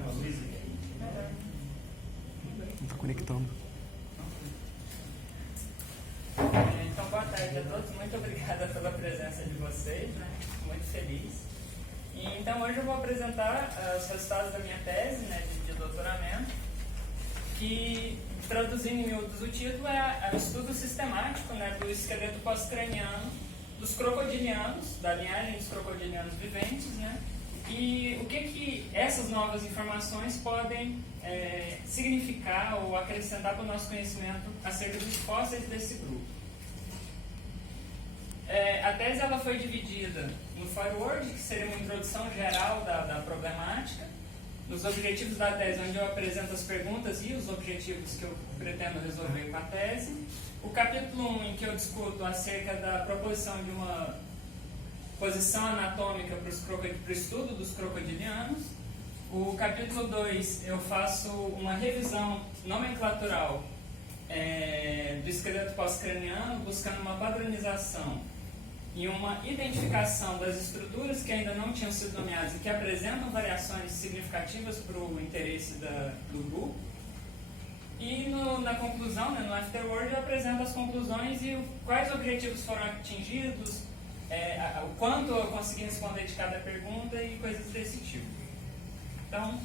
uma luz aqui. Não está conectando. Então, boa tarde a todos. Muito obrigada pela presença de vocês, né? Muito feliz. E, então, hoje eu vou apresentar os resultados da minha tese, né, de doutoramento, que, traduzindo em miúdos, o título é o estudo sistemático, né, do esqueleto pós-craniano dos crocodilianos, da linhagem dos crocodilianos viventes, né, e o que essas novas informações podem significar ou acrescentar para o nosso conhecimento acerca dos fósseis desse grupo. A tese ela foi dividida no foreword, que seria uma introdução geral da problemática, nos objetivos da tese, onde eu apresento as perguntas e os objetivos que eu pretendo resolver com a tese, o capítulo 1, em que eu discuto acerca da proposição de uma posição anatômica para o estudo dos crocodilianos, o capítulo 2 eu faço uma revisão nomenclatural do esqueleto pós-craniano, buscando uma padronização e uma identificação das estruturas que ainda não tinham sido nomeadas e que apresentam variações significativas para o interesse do grupo. E na conclusão, né, no afterword, eu apresento as conclusões e quais objetivos foram atingidos, o quanto eu consegui responder de cada pergunta e coisas desse tipo. Então,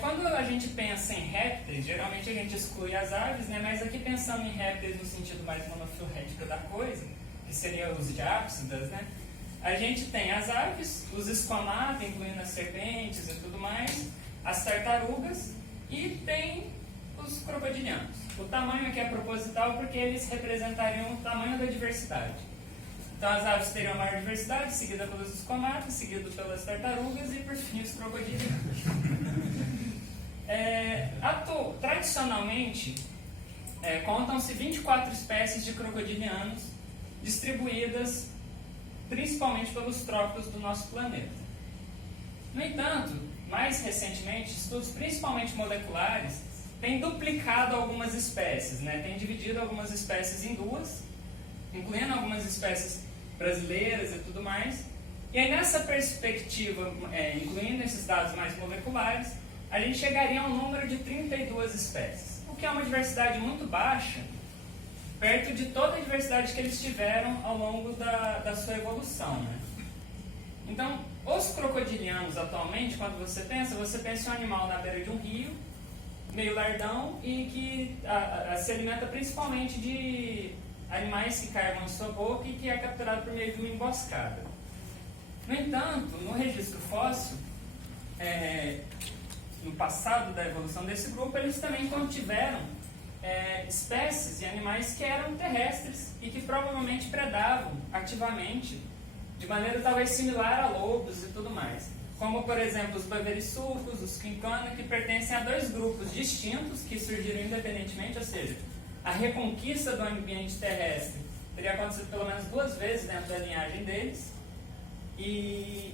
quando a gente pensa em répteis, geralmente a gente exclui as aves, né, mas aqui pensando em répteis no sentido mais monofilético da coisa, que seriam os diápsidas, né? A gente tem as aves, os esquamatas, incluindo as serpentes e tudo mais, as tartarugas e tem os crocodilianos. O tamanho aqui é proposital porque eles representariam o tamanho da diversidade. Então as aves teriam a maior diversidade, seguida pelos esquamatas, seguido pelas tartarugas e por fim os crocodilianos. Tradicionalmente, contam-se 24 espécies de crocodilianos distribuídas principalmente pelos trópicos do nosso planeta. No entanto, mais recentemente, estudos principalmente moleculares têm duplicado algumas espécies, né? Têm dividido algumas espécies em duas, incluindo algumas espécies brasileiras e tudo mais. E aí nessa perspectiva, incluindo esses dados mais moleculares, a gente chegaria a um número de 32 espécies, o que é uma diversidade muito baixa, perto de toda a diversidade que eles tiveram ao longo da sua evolução, né? Então, os crocodilianos atualmente, quando você pensa em um animal na beira de um rio, meio lardão, e que se alimenta principalmente de animais que carregam a sua boca e que é capturado por meio de uma emboscada. No entanto, no registro fóssil, no passado da evolução desse grupo, eles também contiveram espécies de animais que eram terrestres e que provavelmente predavam ativamente, de maneira talvez similar a lobos e tudo mais. Como, por exemplo, os baveriçucos, os quincana, que pertencem a dois grupos distintos que surgiram independentemente, ou seja, a reconquista do ambiente terrestre teria acontecido pelo menos 2 vezes dentro da linhagem deles, e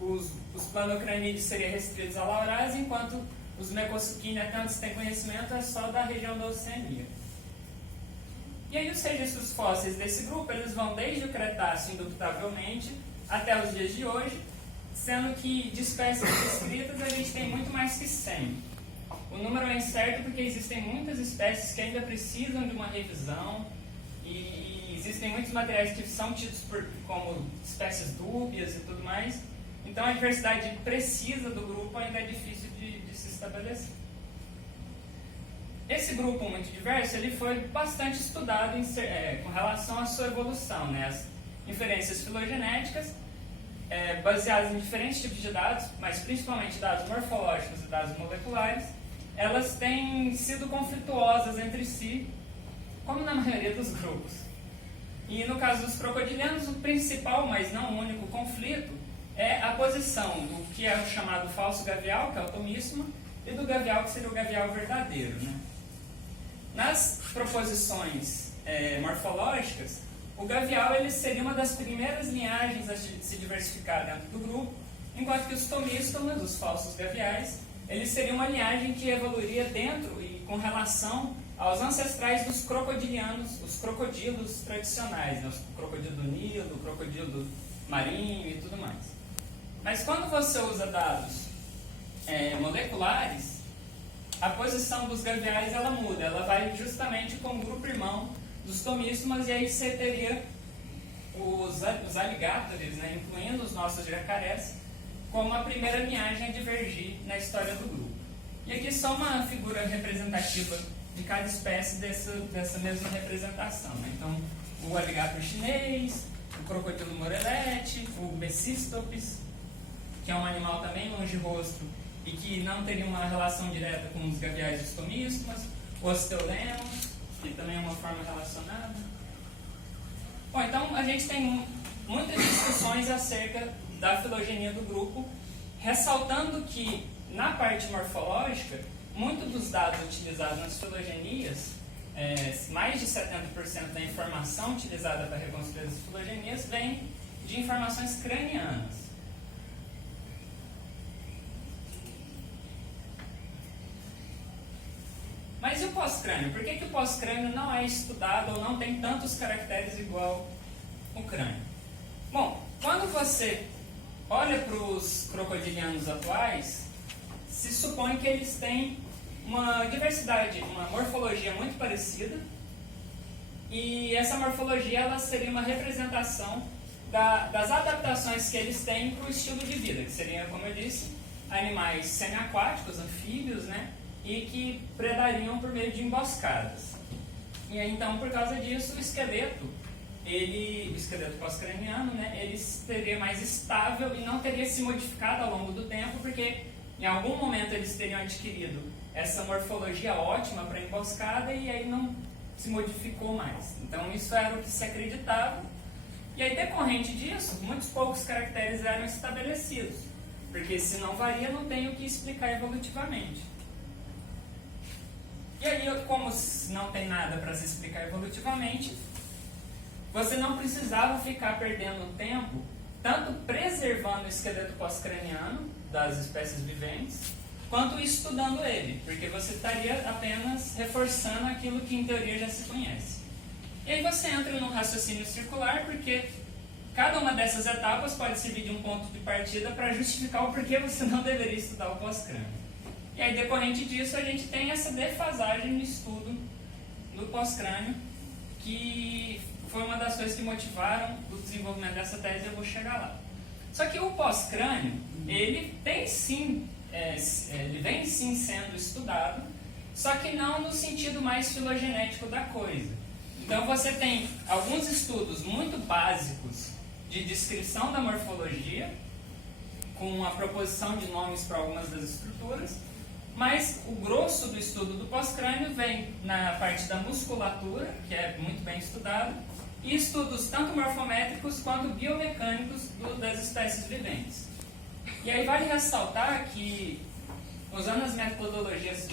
os planocranídeos seriam restritos a Laurase, enquanto os Mecossuchini, até onde se tem conhecimento, é só da região da Oceania. E aí os registros fósseis desse grupo, eles vão desde o Cretáceo, indubitavelmente, até os dias de hoje, sendo que de espécies descritas a gente tem muito mais que 100. O número é incerto porque existem muitas espécies que ainda precisam de uma revisão e existem muitos materiais que são tidos como espécies dúbias e tudo mais. Então a diversidade precisa do grupo ainda é difícil de se estabelecer. Esse grupo muito diverso ele foi bastante estudado com relação à sua evolução, né? As inferências filogenéticas, baseadas em diferentes tipos de dados, mas principalmente dados morfológicos e dados moleculares, elas têm sido conflituosas entre si, como na maioria dos grupos. E no caso dos crocodilianos, o principal, mas não o único conflito, é a posição do que é o chamado falso gavial, que é o tomíssima, e do gavial, que seria o gavial verdadeiro, né? Nas proposições morfológicas, o gavial ele seria uma das primeiras linhagens a se diversificar dentro do grupo, enquanto que os tomístomas, os falsos gaviais, eles seriam uma linhagem que evoluiria dentro e com relação aos ancestrais dos crocodilianos, os crocodilos tradicionais, né? O crocodilo do Nilo, o crocodilo marinho e tudo mais. Mas quando você usa dados moleculares, a posição dos gaviais ela muda, ela vai justamente com o grupo irmão dos tomístomas, e aí você teria os alligators, né, incluindo os nossos jacarés, como a primeira linhagem a divergir na história do grupo. E aqui só uma figura representativa de cada espécie dessa mesma representação, né? Então, o alligator chinês, o crocodilo morelete, o Mecistops, que é um animal também longe-rosto e que não teria uma relação direta com os gaviais e os tomístomas, o Osteolemos, que também é uma forma relacionada. Bom, então a gente tem muitas discussões acerca da filogenia do grupo, ressaltando que, na parte morfológica, muitos dos dados utilizados nas filogenias, mais de 70% da informação utilizada para reconstruir as filogenias vem de informações cranianas. Mas e o pós-crânio? Por que o pós-crânio não é estudado ou não tem tantos caracteres igual o crânio? Bom, quando você olha para os crocodilianos atuais, se supõe que eles têm uma diversidade, uma morfologia muito parecida, e essa morfologia ela seria uma representação das adaptações que eles têm para o estilo de vida, que seriam, como eu disse, animais semiaquáticos, anfíbios, né? E que predariam por meio de emboscadas. E aí, então, por causa disso, o esqueleto pós-craniano, né, ele seria mais estável e não teria se modificado ao longo do tempo, porque em algum momento eles teriam adquirido essa morfologia ótima para emboscada e aí não se modificou mais. Então, isso era o que se acreditava. E aí, decorrente disso, muitos poucos caracteres eram estabelecidos, porque se não varia, não tem o que explicar evolutivamente. E aí, como não tem nada para se explicar evolutivamente, você não precisava ficar perdendo tempo, tanto preservando o esqueleto pós-craniano das espécies viventes, quanto estudando ele, porque você estaria apenas reforçando aquilo que em teoria já se conhece. E aí você entra num raciocínio circular, porque cada uma dessas etapas pode servir de um ponto de partida para justificar o porquê você não deveria estudar o pós-crânio. E aí, decorrente disso, a gente tem essa defasagem no estudo do pós-crânio, que foi uma das coisas que motivaram o desenvolvimento dessa tese, eu vou chegar lá. Só que o pós-crânio, ele vem sim sendo estudado, só que não no sentido mais filogenético da coisa. Então você tem alguns estudos muito básicos de descrição da morfologia, com a proposição de nomes para algumas das estruturas, mas o grosso do estudo do pós-crânio vem na parte da musculatura, que é muito bem estudado, e estudos tanto morfométricos quanto biomecânicos das espécies viventes. E aí vale ressaltar que, usando as metodologias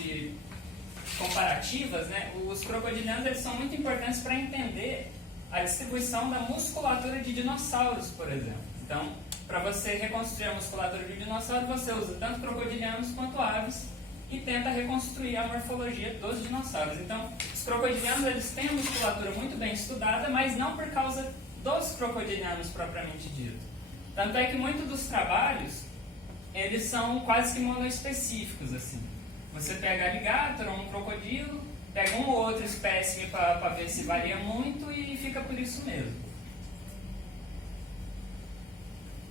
comparativas, né, os crocodilianos eles são muito importantes para entender a distribuição da musculatura de dinossauros, por exemplo. Então, para você reconstruir a musculatura de dinossauro, você usa tanto crocodilianos quanto aves e tenta reconstruir a morfologia dos dinossauros. Então, os crocodilianos eles têm a musculatura muito bem estudada, mas não por causa dos crocodilianos propriamente dito. Tanto é que muitos dos trabalhos, eles são quase que monoespecíficos, assim. Você pega alligator ou um crocodilo, pega uma ou outra espécime para ver se varia muito e fica por isso mesmo.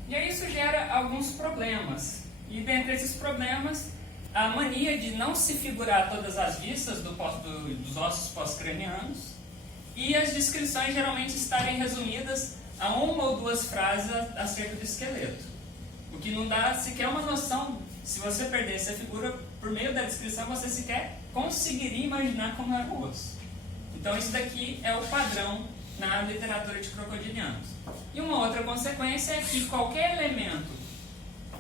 E aí isso gera alguns problemas. E dentre esses problemas, a mania de não se figurar todas as vistas dos ossos pós-cranianos e as descrições geralmente estarem resumidas a uma ou duas frases acerca do esqueleto. O que não dá sequer uma noção, se você perdesse a figura, por meio da descrição você sequer conseguiria imaginar como era o osso. Então isso daqui é o padrão na literatura de crocodilianos. E uma outra consequência é que qualquer elemento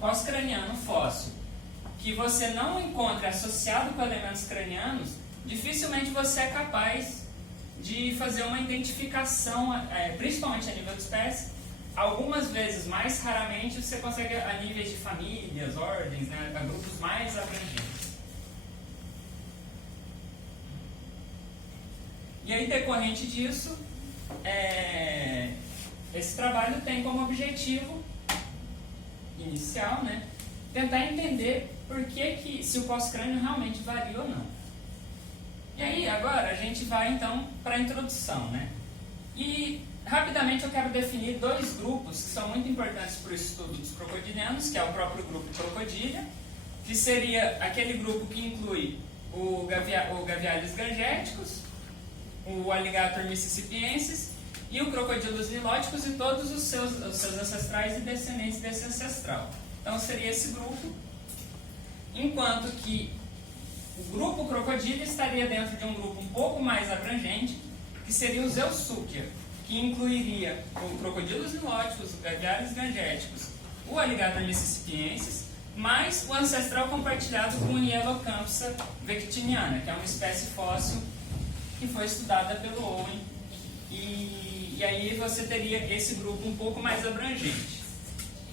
pós-craniano fóssil que você não encontre associado com elementos cranianos, dificilmente você é capaz de fazer uma identificação, principalmente a nível de espécie. Algumas vezes, mais raramente, você consegue a níveis de famílias, ordens, né, a grupos mais abrangentes. E aí, decorrente disso, esse trabalho tem como objetivo inicial, né, tentar entender se o pós-crânio realmente varia ou não. E aí, agora, a gente vai, então, para a introdução, né? E, rapidamente, eu quero definir dois grupos que são muito importantes para o estudo dos crocodilianos, que é o próprio grupo Crocodilia, que seria aquele grupo que inclui o Gavialis gangéticos, o Alligator mississippiensis e o Crocodilus nilóticos e todos os seus ancestrais e descendentes desse ancestral. Então, seria esse grupo, enquanto que o grupo Crocodilia estaria dentro de um grupo um pouco mais abrangente, que seria os Eusuchia, que incluiria o Crocodilus nilóticos, o Gavialis gangéticos, o Alligator mississippiensis, mais o ancestral compartilhado com o Yellocampsa vectiniana, que é uma espécie fóssil que foi estudada pelo Owen. E aí você teria esse grupo um pouco mais abrangente.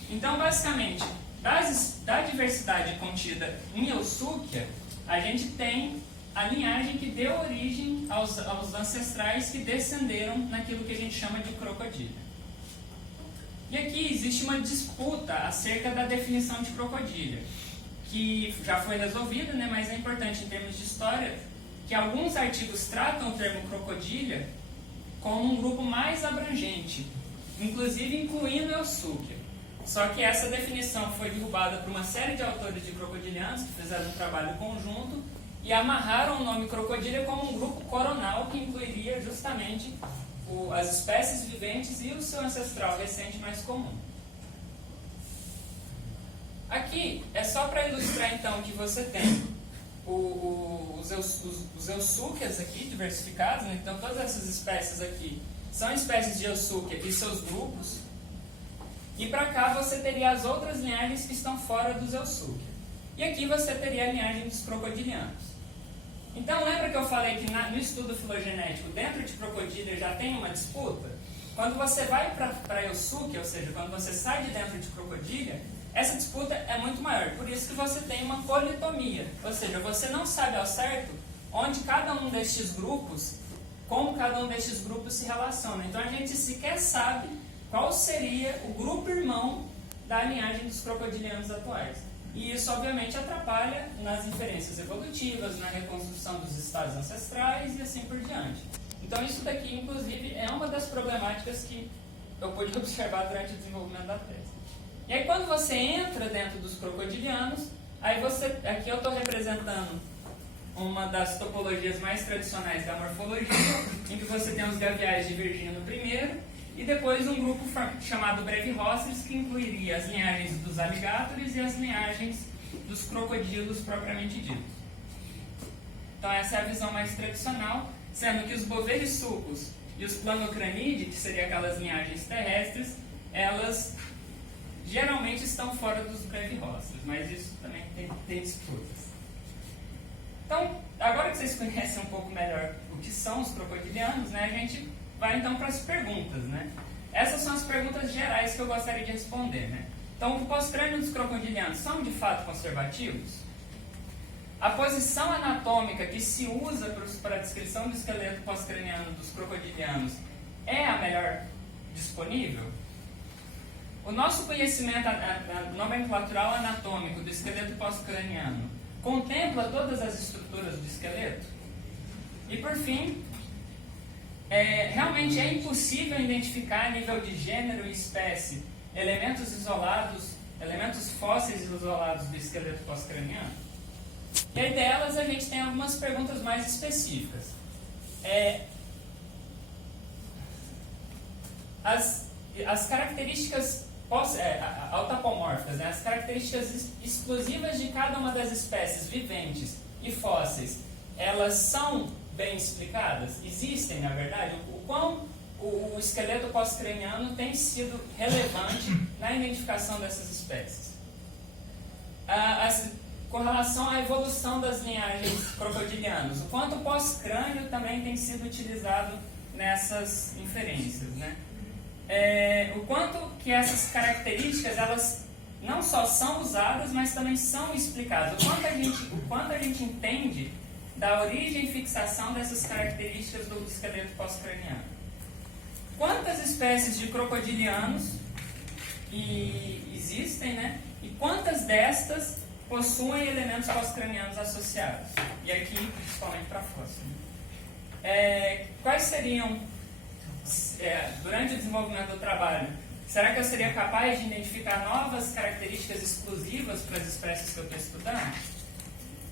Então, basicamente, da diversidade contida em Eusuchia, a gente tem a linhagem que deu origem aos ancestrais que descenderam naquilo que a gente chama de crocodília. E aqui existe uma disputa acerca da definição de crocodília, que já foi resolvida, né, mas é importante em termos de história, que alguns artigos tratam o termo crocodília como um grupo mais abrangente, inclusive incluindo Eusuchia. Só que essa definição foi derrubada por uma série de autores de crocodilianos que fizeram um trabalho conjunto e amarraram o nome crocodília como um grupo coronal que incluiria justamente as espécies viventes e o seu ancestral recente mais comum. Aqui é só para ilustrar então que você tem os Eusuchias aqui diversificados, né? Então todas essas espécies aqui são espécies de Eusuchia e seus grupos. E para cá você teria as outras linhagens que estão fora dos Eusuchia. E aqui você teria a linhagem dos crocodilianos. Então lembra que eu falei que no estudo filogenético, dentro de crocodília já tem uma disputa? Quando você vai para Eusuchia, ou seja, quando você sai de dentro de crocodília, essa disputa é muito maior. Por isso que você tem uma colitomia. Ou seja, você não sabe ao certo onde cada um destes grupos, como cada um destes grupos se relaciona. Então a gente sequer sabe qual seria o grupo irmão da linhagem dos crocodilianos atuais. E isso, obviamente, atrapalha nas inferências evolutivas, na reconstrução dos estados ancestrais e assim por diante. Então isso daqui, inclusive, é uma das problemáticas que eu pude observar durante o desenvolvimento da tese. E aí quando você entra dentro dos crocodilianos, aí aqui eu estou representando uma das topologias mais tradicionais da morfologia, em que você tem os gaviais divergindo primeiro, e depois um grupo chamado Brevirostris, que incluiria as linhagens dos alligators e as linhagens dos crocodilos propriamente ditos. Então essa é a visão mais tradicional, sendo que os bovericsucos e os planocranidae, que seriam aquelas linhagens terrestres, elas geralmente estão fora dos Brevirostris, mas isso também tem disputas. Então, agora que vocês conhecem um pouco melhor o que são os crocodilianos, né, a gente vai então para as perguntas, né? Essas são as perguntas gerais que eu gostaria de responder, né? Então, o pós-crânio dos crocodilianos são de fato conservativos? A posição anatômica que se usa para a descrição do esqueleto pós-craniano dos crocodilianos é a melhor disponível? O nosso conhecimento nomenclatural anatômico do esqueleto pós-craniano contempla todas as estruturas do esqueleto? E por fim, realmente é impossível identificar a nível de gênero e espécie elementos isolados, elementos fósseis isolados do esqueleto pós-craniano? E aí delas a gente tem algumas perguntas mais específicas. As características autapomórficas, né, as características exclusivas de cada uma das espécies viventes e fósseis, elas são bem explicadas? Existem, na verdade? O quão o esqueleto pós-craniano tem sido relevante na identificação dessas espécies? Com relação à evolução das linhagens crocodilianas, o quanto o pós-crânio também tem sido utilizado nessas inferências, né? O quanto que essas características, elas não só são usadas, mas também são explicadas. O quanto a gente entende da origem e fixação dessas características do esqueleto pós-craniano. Quantas espécies de crocodilianos existem, né? E quantas destas possuem elementos pós-cranianos associados. E aqui, principalmente para fóssil. Quais seriam, durante o desenvolvimento do trabalho, será que eu seria capaz de identificar novas características exclusivas para as espécies que eu estou estudando?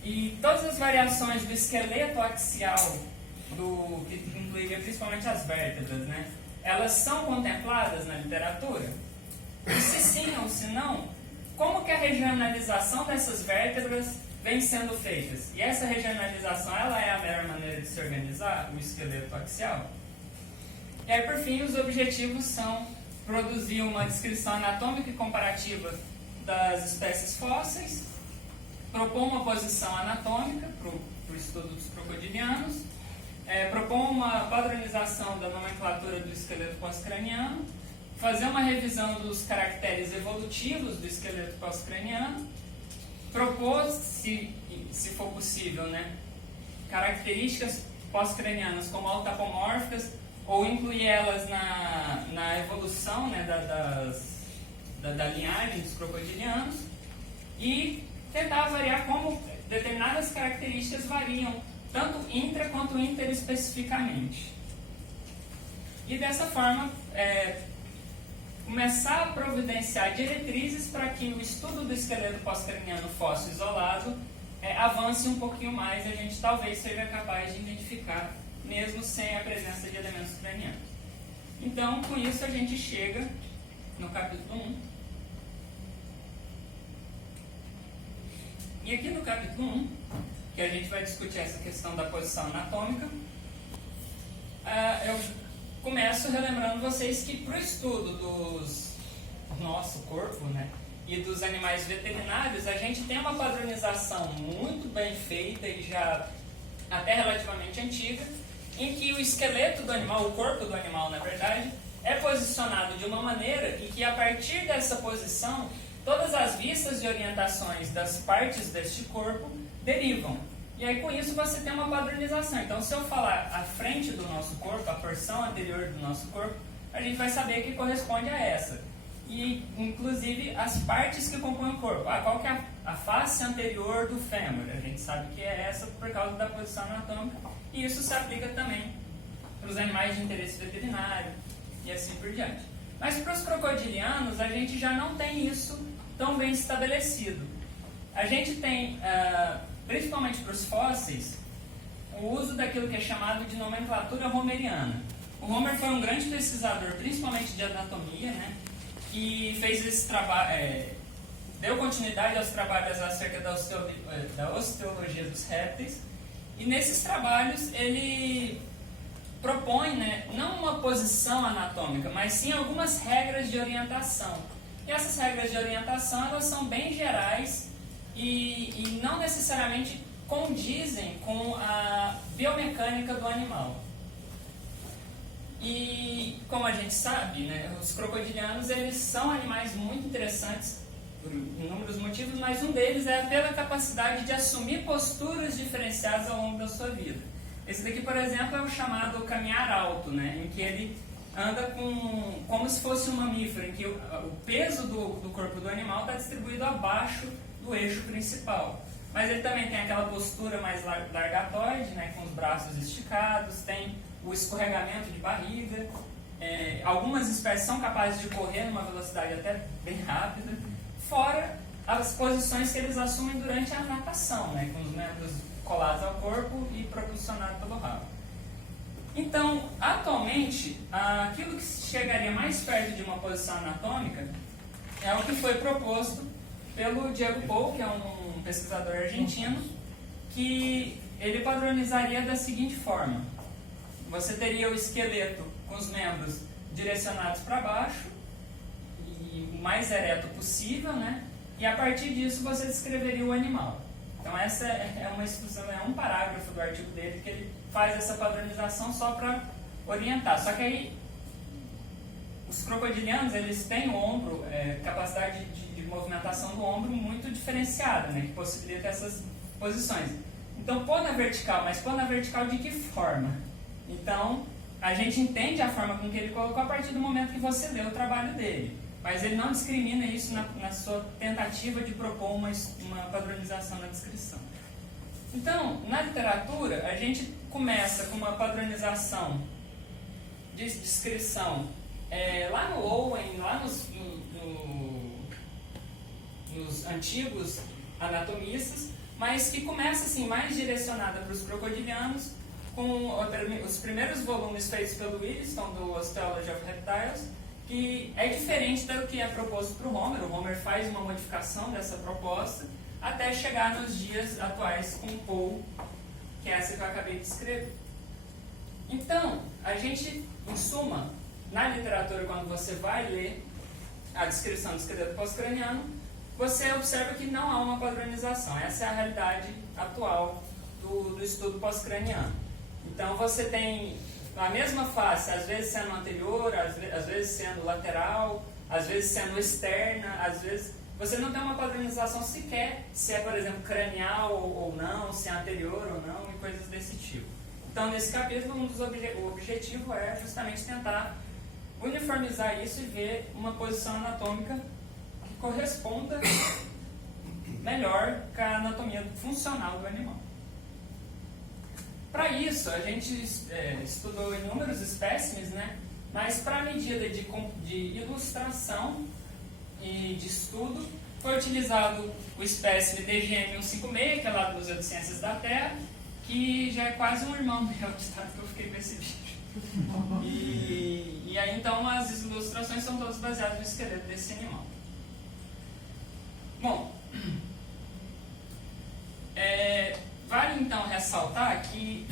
E todas as variações do esqueleto axial, que incluiria principalmente as vértebras, né? Elas são contempladas na literatura? E se sim ou se não, como que a regionalização dessas vértebras vem sendo feita? E essa regionalização, ela é a melhor maneira de se organizar o esqueleto axial? E aí, por fim, os objetivos são produzir uma descrição anatômica e comparativa das espécies fósseis, propor uma posição anatômica para o estudo dos crocodilianos, propor uma padronização da nomenclatura do esqueleto pós-craniano, fazer uma revisão dos caracteres evolutivos do esqueleto pós-craniano, propor, se for possível, né, características pós-cranianas como autapomórficas, ou incluir elas na evolução, né, da linhagem dos crocodilianos, e tentar avaliar como determinadas características variam tanto intra quanto interespecificamente. E dessa forma, começar a providenciar diretrizes para que o estudo do esqueleto pós-craniano fóssil isolado avance um pouquinho mais e a gente talvez seja capaz de identificar, mesmo sem a presença de elementos cranianos. Então, com isso, a gente chega no capítulo 1. E aqui no capítulo 1, que a gente vai discutir essa questão da posição anatômica, eu começo relembrando vocês que para o estudo do nosso corpo, né, e dos animais veterinários, a gente tem uma padronização muito bem feita e já até relativamente antiga, em que o esqueleto do animal, o corpo do animal, na verdade, é posicionado de uma maneira e que a partir dessa posição, todas as vistas e orientações das partes deste corpo derivam. E aí com isso você tem uma padronização. Então se eu falar a frente do nosso corpo, a porção anterior do nosso corpo, a gente vai saber que corresponde a essa. E inclusive as partes que compõem o corpo. Qual que é a face anterior do fêmur? A gente sabe que é essa por causa da posição anatômica. E isso se aplica também para os animais de interesse veterinário e assim por diante. Mas para os crocodilianos a gente já não tem isso tão bem estabelecido. A gente tem, principalmente para os fósseis, o uso daquilo que é chamado de nomenclatura romeriana. O Homer foi um grande pesquisador, principalmente de anatomia, né, que fez esse trabalho, deu continuidade aos trabalhos acerca da osteologia dos répteis, e nesses trabalhos ele propõe, né, não uma posição anatômica, mas sim algumas regras de orientação. E essas regras de orientação elas são bem gerais e não necessariamente condizem com a biomecânica do animal. E como a gente sabe, né, os crocodilianos eles são animais muito interessantes por inúmeros motivos, mas um deles é pela capacidade de assumir posturas diferenciadas ao longo da sua vida. Esse daqui, por exemplo, é o chamado caminhar alto, né, em que ele anda como se fosse um mamífero, em que o peso do corpo do animal está distribuído abaixo do eixo principal. Mas ele também tem aquela postura mais largatoide, né, com os braços esticados, tem o escorregamento de barriga. Algumas espécies são capazes de correr numa velocidade até bem rápida, fora as posições que eles assumem durante a natação, né, com os membros colados ao corpo e propulsionados pelo rabo. Então, atualmente, aquilo que chegaria mais perto de uma posição anatômica é o que foi proposto pelo Diego Pou, que é um pesquisador argentino, que ele padronizaria da seguinte forma: você teria o esqueleto com os membros direcionados para baixo e o mais ereto possível, né? E a partir disso você descreveria o animal. Então essa é uma instrução, é um parágrafo do artigo dele que ele faz essa padronização só para orientar. Só que aí os crocodilianos eles têm o ombro, capacidade de movimentação do ombro muito diferenciada, né? Que possibilita essas posições. Então pôr na vertical, mas pôr na vertical de que forma? Então a gente entende a forma com que ele colocou a partir do momento que você lê o trabalho dele. mas ele não discrimina isso na sua tentativa de propor uma padronização na descrição. Então, na literatura, a gente começa com uma padronização de descrição lá no Owen, lá nos antigos anatomistas, mas que começa assim, mais direcionada para os crocodilianos, com os primeiros volumes feitos pelo Williston, do Osteology of Reptiles, que é diferente do que é proposto para o Homer. O Homer faz uma modificação dessa proposta até chegar nos dias atuais com o Poe, que é essa que eu acabei de escrever. Então, a gente, em suma, na literatura, quando você vai ler a descrição do esqueleto pós-craniano, você observa que não há uma padronização. Essa é a realidade atual do estudo pós-craniano. Então, você tem a mesma face, às vezes sendo anterior, às vezes sendo lateral, às vezes sendo externa, às vezes... Você não tem uma padronização sequer se é, por exemplo, cranial ou não, se é anterior ou não, e coisas desse tipo. Então, nesse capítulo, o objetivo é justamente tentar uniformizar isso e ver uma posição anatômica que corresponda melhor com a anatomia funcional do animal. Para isso, a gente estudou inúmeros espécimes, né? Mas para a medida de ilustração e de estudo, foi utilizado o espécime DGM 156, que é lá do Museu de Ciências da Terra, que já é quase um irmão meu, de tanto que eu fiquei com esse bicho. E aí, então, as ilustrações são todas baseadas no esqueleto desse animal. Bom, vale então ressaltar que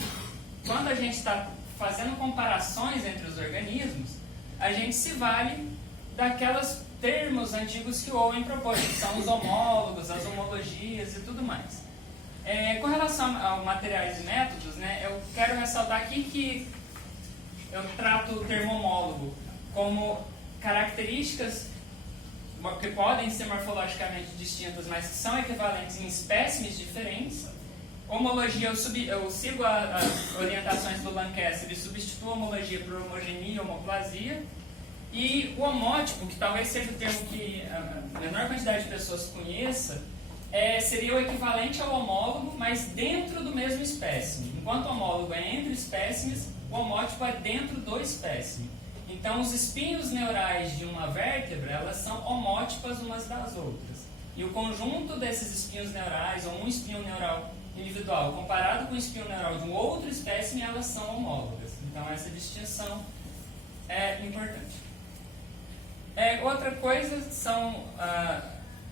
quando a gente está fazendo comparações entre os organismos, a gente se vale daquelas termos antigos que o Owen propôs, que são os homólogos, as homologias e tudo mais. Com relação a materiais e métodos, né, eu quero ressaltar aqui que eu trato o termo homólogo como características que podem ser morfologicamente distintas, mas que são equivalentes em espécimes diferentes. Homologia, eu sigo as orientações do Lancaster e substituo a homologia por homogenia e homoplasia. E o homótipo, que talvez seja o termo que a menor quantidade de pessoas conheça, seria o equivalente ao homólogo, mas dentro do mesmo espécime. Enquanto o homólogo é entre espécimes, o homótipo é dentro do espécime. Então, os espinhos neurais de uma vértebra, elas são homótipas umas das outras. E o conjunto desses espinhos neurais, ou um espinho neural individual, comparado com o espinho neural de um outro espécime, elas são homólogas. Então, essa distinção é importante. Outra coisa são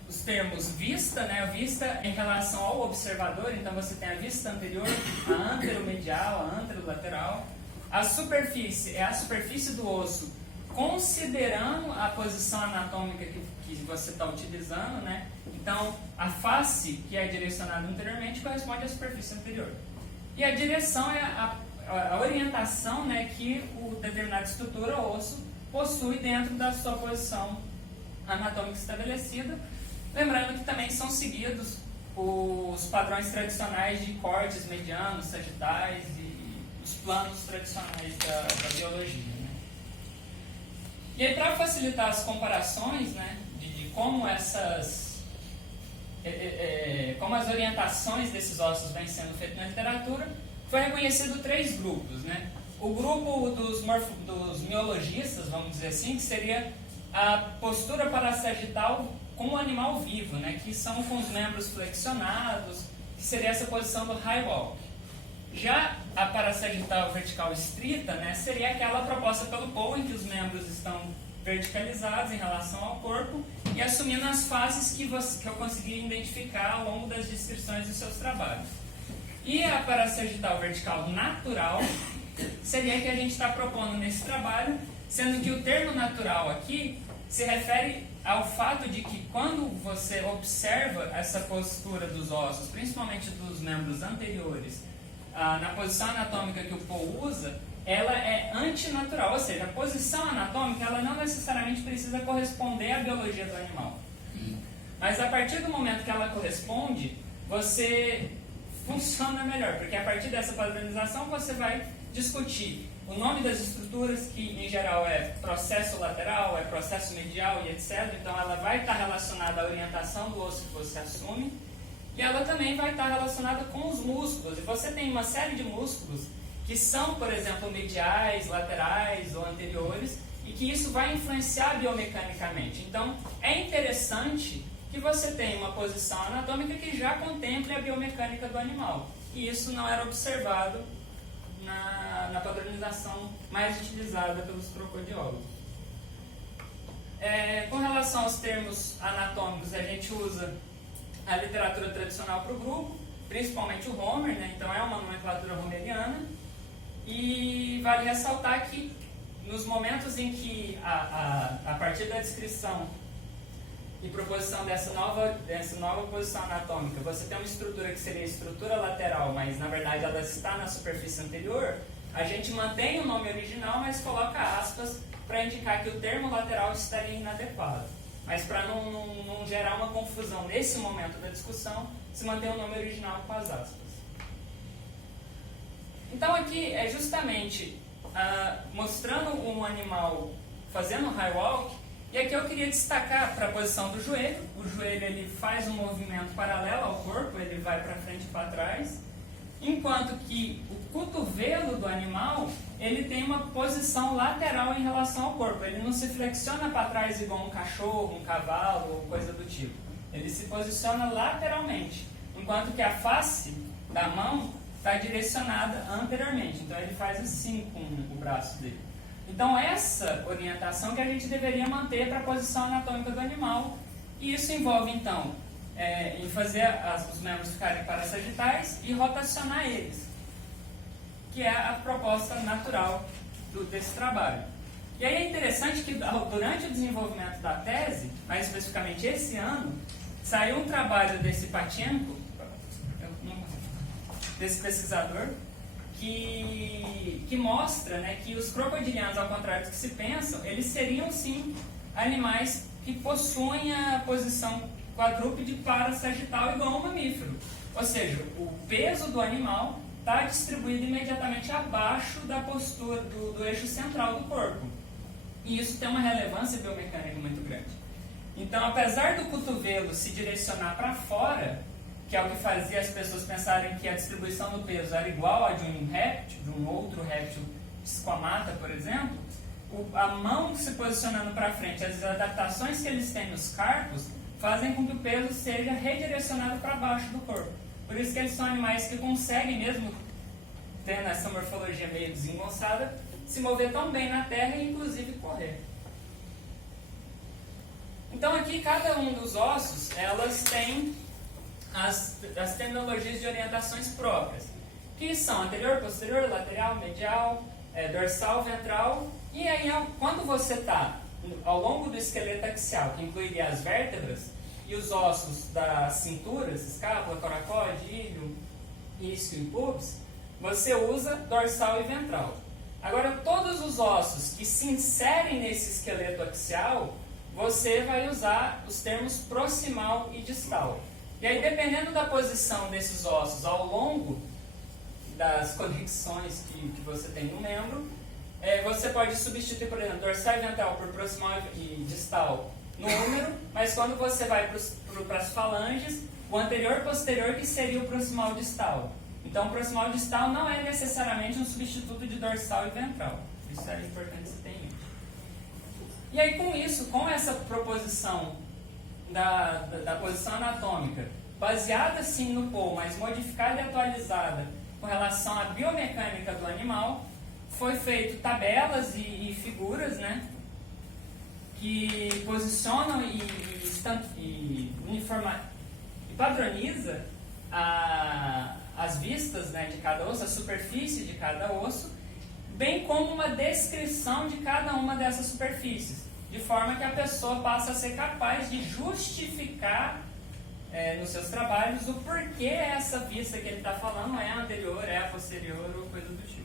os termos vista, né? A vista em relação ao observador, então você tem a vista anterior, a anteromedial, a anterolateral. A superfície é a superfície do osso, considerando a posição anatômica que você está utilizando, né? Então, a face que é direcionada anteriormente corresponde à superfície anterior. E a direção é a orientação, né, que o determinada estrutura ou osso possui dentro da sua posição anatômica estabelecida, lembrando que também são seguidos os padrões tradicionais de cortes medianos, sagitais e os planos tradicionais da biologia. Né? E aí, para facilitar as comparações, né, de como como as orientações desses ossos vêm sendo feitas na literatura, foi reconhecido 3 grupos, né? O grupo dos miologistas, vamos dizer assim, que seria a postura parasagital com o animal vivo, né? Que são com os membros flexionados, que seria essa posição do high walk. Já a parasagital vertical estrita, né, seria aquela proposta pelo Poe, em que os membros estão verticalizados em relação ao corpo e assumindo as faces que eu consegui identificar ao longo das descrições dos seus trabalhos. E a parasagital vertical natural seria a que a gente está propondo nesse trabalho, sendo que o termo natural aqui se refere ao fato de que quando você observa essa postura dos ossos, principalmente dos membros anteriores, na posição anatômica que o Poe usa, ela é antinatural, ou seja, a posição anatômica ela não necessariamente precisa corresponder à biologia do animal. Mas a partir do momento que ela corresponde, você funciona melhor, porque a partir dessa padronização você vai discutir o nome das estruturas, que em geral é processo lateral, é processo medial e etc. Então ela vai estar relacionada à orientação do osso que você assume, e ela também vai estar relacionada com os músculos. E você tem uma série de músculos que são, por exemplo, mediais, laterais ou anteriores, e que isso vai influenciar biomecanicamente. Então é interessante que você tenha uma posição anatômica que já contemple a biomecânica do animal. E isso não era observado na padronização mais utilizada pelos crocodiólogos. Com relação aos termos anatômicos, a gente usa a literatura tradicional para o grupo, principalmente o Homer, né? Então é uma nomenclatura homeriana, e vale ressaltar que nos momentos em que, a partir da descrição e proposição dessa nova posição anatômica, você tem uma estrutura que seria a estrutura lateral, mas na verdade ela está na superfície anterior, a gente mantém o nome original, mas coloca aspas para indicar que o termo lateral estaria inadequado. Mas para não gerar uma confusão nesse momento da discussão, se mantém o nome original com as aspas. Então aqui é justamente mostrando um animal fazendo high walk, e aqui eu queria destacar para a posição do joelho. O joelho ele faz um movimento paralelo ao corpo, ele vai para frente e para trás, enquanto que o cotovelo do animal ele tem uma posição lateral em relação ao corpo. Ele não se flexiona para trás igual um cachorro, um cavalo ou coisa do tipo. Ele se posiciona lateralmente, enquanto que a face da mão está direcionada anteriormente. Então ele faz assim com o braço dele. Então essa orientação que a gente deveria manter para a posição anatômica do animal. E isso envolve então em fazer os membros ficarem parassagitais e rotacionar eles, que é a proposta natural desse trabalho. E aí é interessante que durante o desenvolvimento da tese, mais especificamente esse ano, saiu um trabalho desse Pachenko, desse pesquisador, que mostra, né, que os crocodilianos, ao contrário do que se pensam, eles seriam sim animais que possuem a posição quadrúpede parassagital igual a um mamífero. Ou seja, o peso do animal está distribuído imediatamente abaixo da postura do eixo central do corpo. E isso tem uma relevância biomecânica muito grande. Então, apesar do cotovelo se direcionar para fora, que é o que fazia as pessoas pensarem que a distribuição do peso era igual a de um réptil, de um outro réptil esquamata, por exemplo, a mão se posicionando para frente, as adaptações que eles têm nos carpos, fazem com que o peso seja redirecionado para baixo do corpo. Por isso que eles são animais que conseguem, mesmo tendo essa morfologia meio desengonçada, se mover tão bem na terra e inclusive correr. Então aqui cada um dos ossos, elas têm as terminologias de orientações próprias, que são anterior, posterior, lateral, medial, dorsal, ventral. E aí quando você está ao longo do esqueleto axial, que incluiria as vértebras e os ossos das cinturas, escápula, coracóide, ilho, isquio e pubis, você usa dorsal e ventral. Agora, todos os ossos que se inserem nesse esqueleto axial, você vai usar os termos proximal e distal. E aí, dependendo da posição desses ossos ao longo das conexões que você tem no membro, você pode substituir, por exemplo, dorsal e ventral por proximal e distal no húmero, mas quando você vai para as falanges, o anterior e posterior que seria o proximal distal. Então, o proximal distal não é necessariamente um substituto de dorsal e ventral. Isso é importante você ter em mente. E aí, com isso, com essa proposição da posição anatômica, baseada sim no Paul, mas modificada e atualizada com relação à biomecânica do animal, foi feito tabelas e figuras, né, que posicionam e padroniza as vistas, né, de cada osso, a superfície de cada osso, bem como uma descrição de cada uma dessas superfícies, de forma que a pessoa passa a ser capaz de justificar nos seus trabalhos o porquê essa vista que ele está falando é a anterior, é a posterior ou coisa do tipo.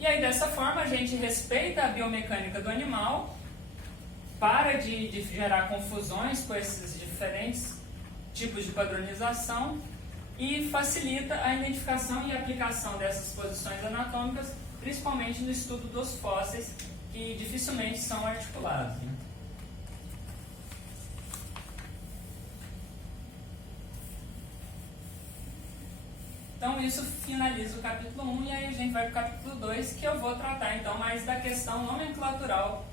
E aí, dessa forma, a gente respeita a biomecânica do animal, para de gerar confusões com esses diferentes tipos de padronização e facilita a identificação e aplicação dessas posições anatômicas, principalmente no estudo dos fósseis, que dificilmente são articulados, né? Então isso finaliza o capítulo 1 e aí a gente vai para o capítulo 2, que eu vou tratar então mais da questão nomenclatural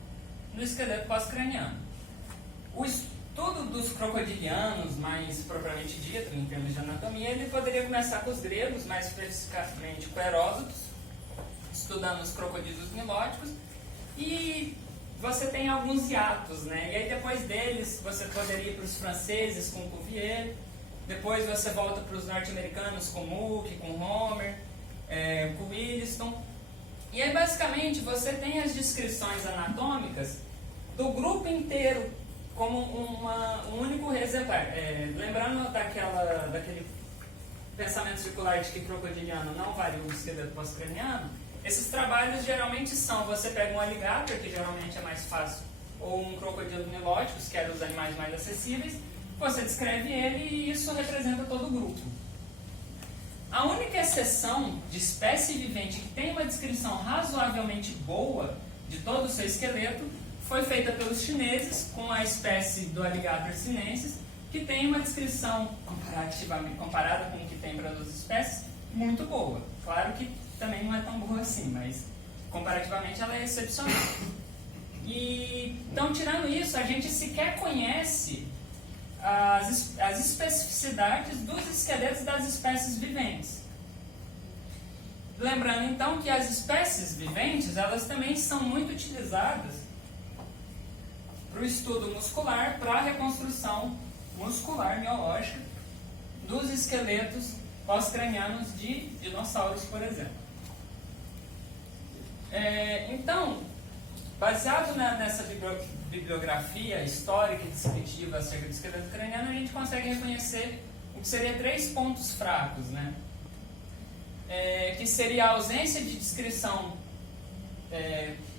do esqueleto pós-craniano. O estudo dos crocodilianos, mais propriamente dito, em termos de anatomia, ele poderia começar com os gregos, mais especificamente com Heródoto, estudando os crocodídeos nilóticos, e você tem alguns hiatos, né? E aí depois deles você poderia ir para os franceses com Cuvier, depois você volta para os norte-americanos com Mooke, com Homer, com Williston. E aí basicamente você tem as descrições anatômicas do grupo inteiro como um único exemplar. Lembrando daquele pensamento circular de que crocodiliano não varia o esqueleto pós-craniano, esses trabalhos geralmente são, você pega um alligator, que geralmente é mais fácil, ou um crocodilo nilótico, que eram os animais mais acessíveis, você descreve ele e isso representa todo o grupo. A única exceção de espécie vivente que tem uma descrição razoavelmente boa de todo o seu esqueleto foi feita pelos chineses com a espécie do alligator sinensis, que tem uma descrição, comparada com o que tem para outras espécies, muito boa. Claro que também não é tão boa assim, mas comparativamente ela é excepcional. Então, tirando isso, a gente sequer conhece as especificidades dos esqueletos das espécies viventes. Lembrando então que as espécies viventes, elas também são muito utilizadas para o estudo muscular, para a reconstrução muscular miológica dos esqueletos pós-cranianos de dinossauros, por exemplo. Então, baseado nessa bibliografia histórica e descritiva acerca do esqueleto craniano, a gente consegue reconhecer o que seria 3 pontos fracos, né? Que seria a ausência de descrição,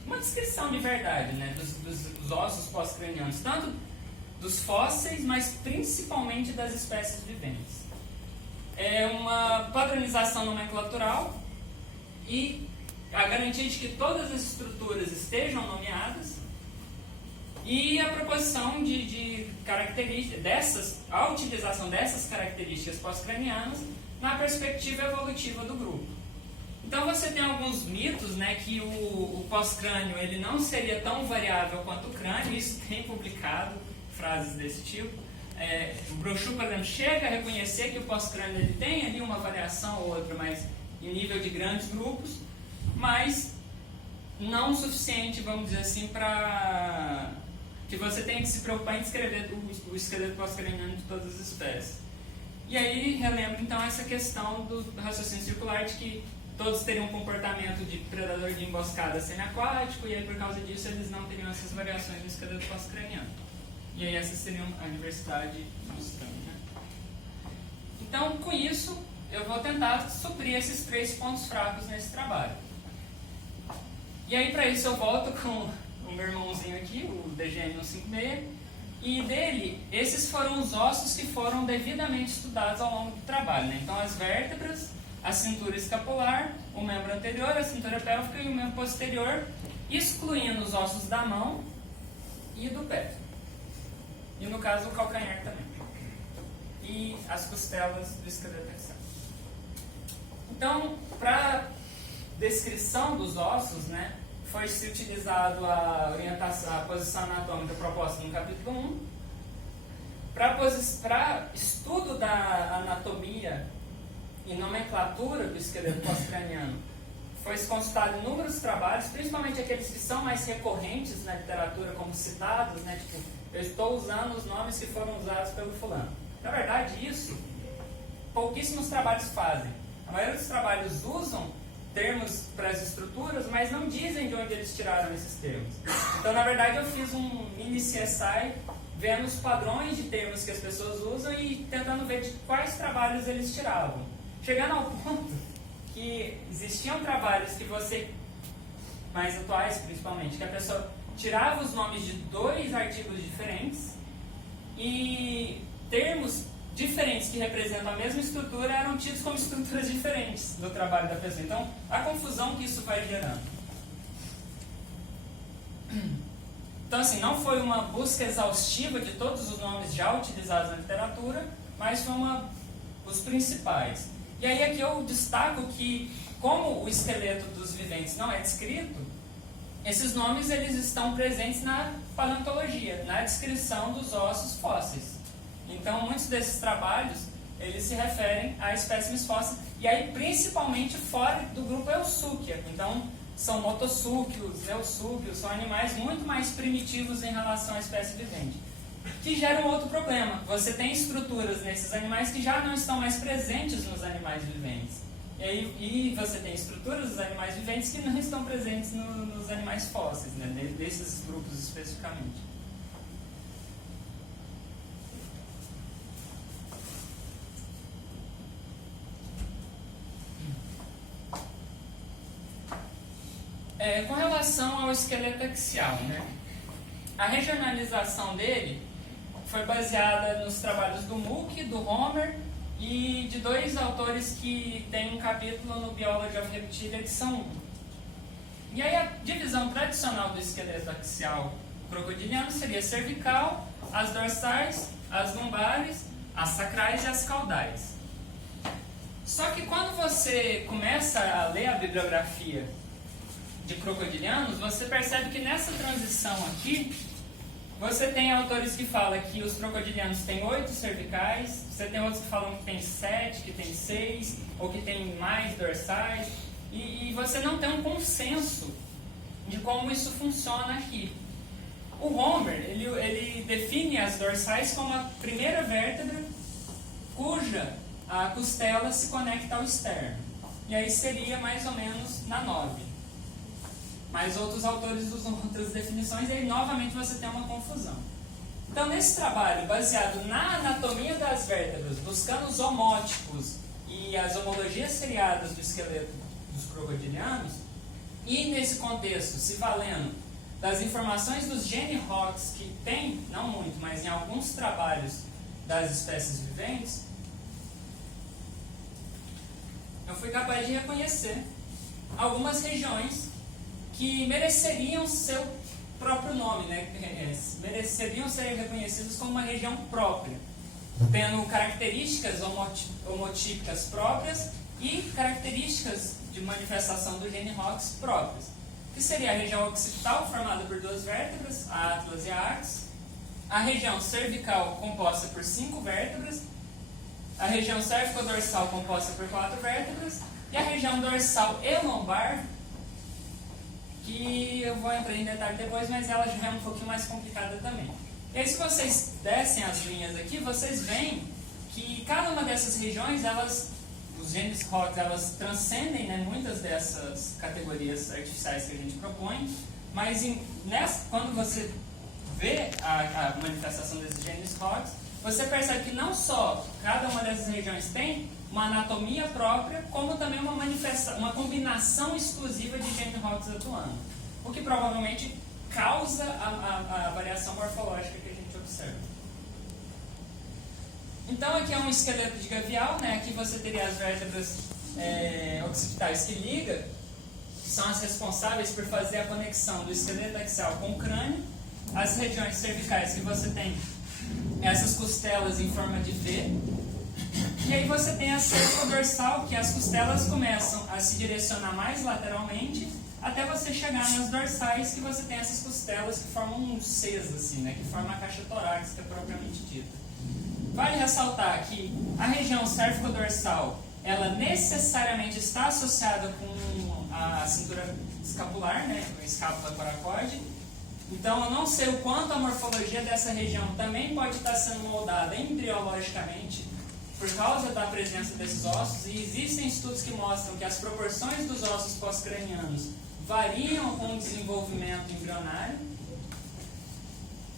uma descrição de verdade, né? dos ossos pós-cranianos, tanto dos fósseis, mas principalmente das espécies viventes. Uma padronização nomenclatural e a garantia de que todas as estruturas estejam nomeadas e a proposição de características, a utilização dessas características pós-cranianas na perspectiva evolutiva do grupo. Então você tem alguns mitos, né, que o pós-crânio ele não seria tão variável quanto o crânio, isso tem publicado frases desse tipo. O Brochu, por exemplo, chega a reconhecer que o pós-crânio ele tem ali uma variação ou outra, mas em nível de grandes grupos, mas não o suficiente, vamos dizer assim, para que você tenha que se preocupar em descrever o esqueleto pós-craniano de todas as espécies. E aí relembro então essa questão do raciocínio circular de que todos teriam um comportamento de predador de emboscada semiaquático, e aí por causa disso eles não teriam essas variações no esqueleto pós-craniano. E aí essas seriam a diversidade mostrando, né? Então, com isso, eu vou tentar suprir esses 3 pontos fracos nesse trabalho. E aí, para isso, eu volto com o meu irmãozinho aqui, o DGM 156, e dele, esses foram os ossos que foram devidamente estudados ao longo do trabalho, né? Então, as vértebras, a cintura escapular, o membro anterior, a cintura pélvica e o membro posterior, excluindo os ossos da mão e do pé. E no caso, o calcanhar também. E as costelas do esqueleto externo. Então, para descrição dos ossos, né, foi-se utilizado a posição anatômica proposta no capítulo 1. Para estudo da anatomia e nomenclatura do esqueleto pós-craniano, foi-se consultado inúmeros trabalhos, principalmente aqueles que são mais recorrentes na literatura, como citados, né, tipo, eu estou usando os nomes que foram usados pelo fulano. Na verdade, isso pouquíssimos trabalhos fazem. A maioria dos trabalhos usam termos para as estruturas, mas não dizem de onde eles tiraram esses termos. Então, na verdade, eu fiz um mini CSI vendo os padrões de termos que as pessoas usam e tentando ver de quais trabalhos eles tiravam. Chegando ao ponto que existiam trabalhos que você, mais atuais principalmente, que a pessoa tirava os nomes de 2 artigos diferentes e termos diferentes que representam a mesma estrutura eram tidos como estruturas diferentes do trabalho da pessoa. Então, a confusão que isso vai gerando. Então, assim, não foi uma busca exaustiva de todos os nomes já utilizados na literatura, mas foi os principais. E aí aqui eu destaco que, como o esqueleto dos viventes não é descrito, esses nomes eles estão presentes na paleontologia, na descrição dos ossos fósseis. Então, muitos desses trabalhos, eles se referem a espécimes fósseis, e aí principalmente fora do grupo Eusúquia. Então, são motossúquios, eusúquios, são animais muito mais primitivos em relação à espécie vivente. Que gera um outro problema. Você tem estruturas nesses animais que já não estão mais presentes nos animais viventes. E você tem estruturas dos animais viventes que não estão presentes nos animais fósseis, né? Desses grupos especificamente. Com relação ao esqueleto axial, né? A regionalização dele foi baseada nos trabalhos do Mooke, do Homer e de dois autores que têm um capítulo no Biology of Reptilia, edição 1. E aí a divisão tradicional do esqueleto axial crocodiliano seria cervical, as dorsais, as lombares, as sacrais e as caudais. Só que quando você começa a ler a bibliografia de crocodilianos, você percebe que nessa transição aqui, você tem autores que falam que os crocodilianos têm 8 cervicais, você tem outros que falam que tem 7, que tem 6, ou que tem mais dorsais, e você não tem um consenso de como isso funciona aqui. O Homer, ele define as dorsais como a primeira vértebra cuja a costela se conecta ao externo. E aí seria mais ou menos na 9. Mas outros autores usam outras definições e aí novamente você tem uma confusão. Então, nesse trabalho, baseado na anatomia das vértebras, buscando os homótipos e as homologias seriadas do esqueleto dos crocodilianos, e nesse contexto, se valendo das informações dos gene hocs que tem, não muito, mas em alguns trabalhos das espécies viventes, eu fui capaz de reconhecer algumas regiões que mereceriam seu próprio nome, né? Mereceriam ser reconhecidos como uma região própria, tendo características homotípicas próprias e características de manifestação do gene hocs próprias, que seria a região occipital, formada por 2 vértebras, a atlas e a arx, a região cervical, composta por 5 vértebras, a região cérvico-dorsal, composta por 4 vértebras, e a região dorsal e lombar, que eu vou entrar em detalhe depois, mas ela já é um pouquinho mais complicada também. E aí, se vocês descem as linhas aqui, vocês veem que cada uma dessas regiões, os genes hocs, elas transcendem, né, muitas dessas categorias artificiais que a gente propõe, mas quando você vê a manifestação desses genes hocs, você percebe que não só cada uma dessas regiões tem uma anatomia própria, como também uma combinação exclusiva de gene hocs atuando, o que provavelmente causa a variação morfológica que a gente observa. Então aqui é um esqueleto de gavial, né? Aqui você teria as vértebras occipitais que ligam, que são as responsáveis por fazer a conexão do esqueleto axial com o crânio, as regiões cervicais que você tem essas costelas em forma de V, e aí você tem a cervicodorsal, que as costelas começam a se direcionar mais lateralmente, até você chegar nas dorsais, que você tem essas costelas que formam um Cs, assim, né, que formam a caixa torácica propriamente dita. Vale ressaltar que a região cérvico-dorsal, ela necessariamente está associada com a cintura escapular, né, com a escápula coracoide. Então, eu não sei o quanto a morfologia dessa região também pode estar sendo moldada embriologicamente por causa da presença desses ossos, e existem estudos que mostram que as proporções dos ossos pós-cranianos variam com o desenvolvimento embrionário.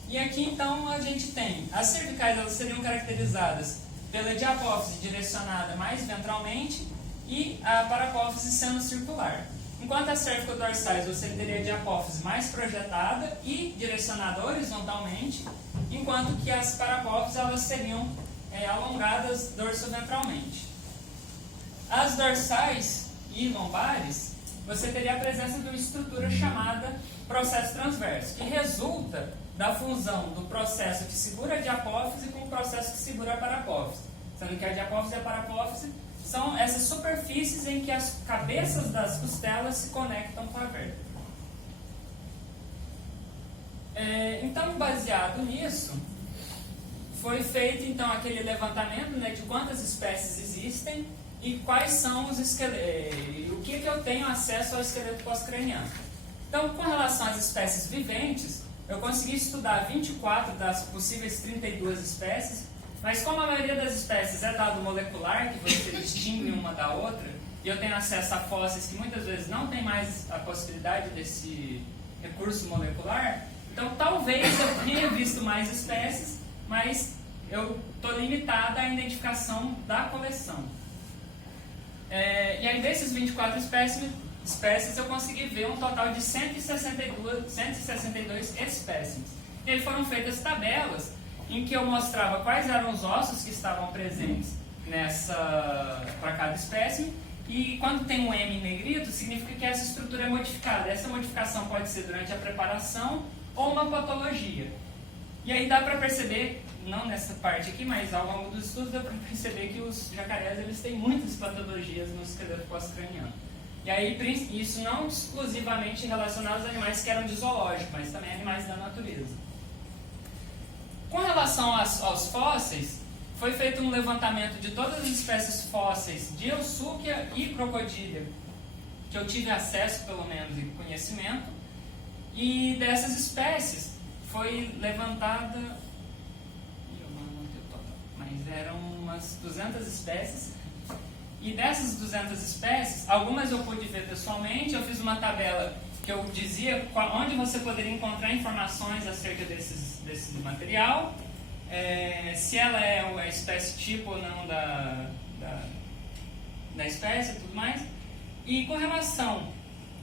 E aqui, então, a gente tem as cervicais, elas seriam caracterizadas pela diapófise direcionada mais ventralmente e a parapófise sendo circular. Enquanto as cérvico-dorsais você teria a diapófise mais projetada e direcionada horizontalmente, enquanto que as parapófises elas seriam alongadas dorsoventralmente. As dorsais e lombares, você teria a presença de uma estrutura chamada processo transverso, que resulta da fusão do processo que segura a diapófise com o processo que segura a parapófise. Sendo que a diapófise e a parapófise são essas superfícies em que as cabeças das costelas se conectam com a vértebra. Então, baseado nisso, foi feito então aquele levantamento, né, de quantas espécies existem e quais são os esqueletos, o que eu tenho acesso ao esqueleto pós-craniano. Então, com relação às espécies viventes, eu consegui estudar 24 das possíveis 32 espécies, mas como a maioria das espécies é dado molecular, que você distingue uma da outra, e eu tenho acesso a fósseis que muitas vezes não tem mais a possibilidade desse recurso molecular, então talvez eu tenha visto mais espécies, mas eu estou limitada à identificação da coleção. E aí desses 24 espécies eu consegui ver um total de 162 espécimes. E aí foram feitas tabelas em que eu mostrava quais eram os ossos que estavam presentes para cada espécime, e quando tem um M em negrito, significa que essa estrutura é modificada. Essa modificação pode ser durante a preparação ou uma patologia. E aí dá para perceber, não nessa parte aqui, mas ao longo dos estudos dá para perceber que os jacarés eles têm muitas patologias no esqueleto pós-craniano. E aí isso não exclusivamente relacionado aos animais que eram de zoológico, mas também animais da natureza. Com relação aos fósseis, foi feito um levantamento de todas as espécies fósseis de Eusúquia e Crocodília, que eu tive acesso, pelo menos, e conhecimento, e dessas espécies foi levantada, mas eram umas 200 espécies, e dessas 200 espécies, algumas eu pude ver pessoalmente. Eu fiz uma tabela que eu dizia onde você poderia encontrar informações acerca desse material, se ela é a espécie tipo ou não da espécie e tudo mais. E com relação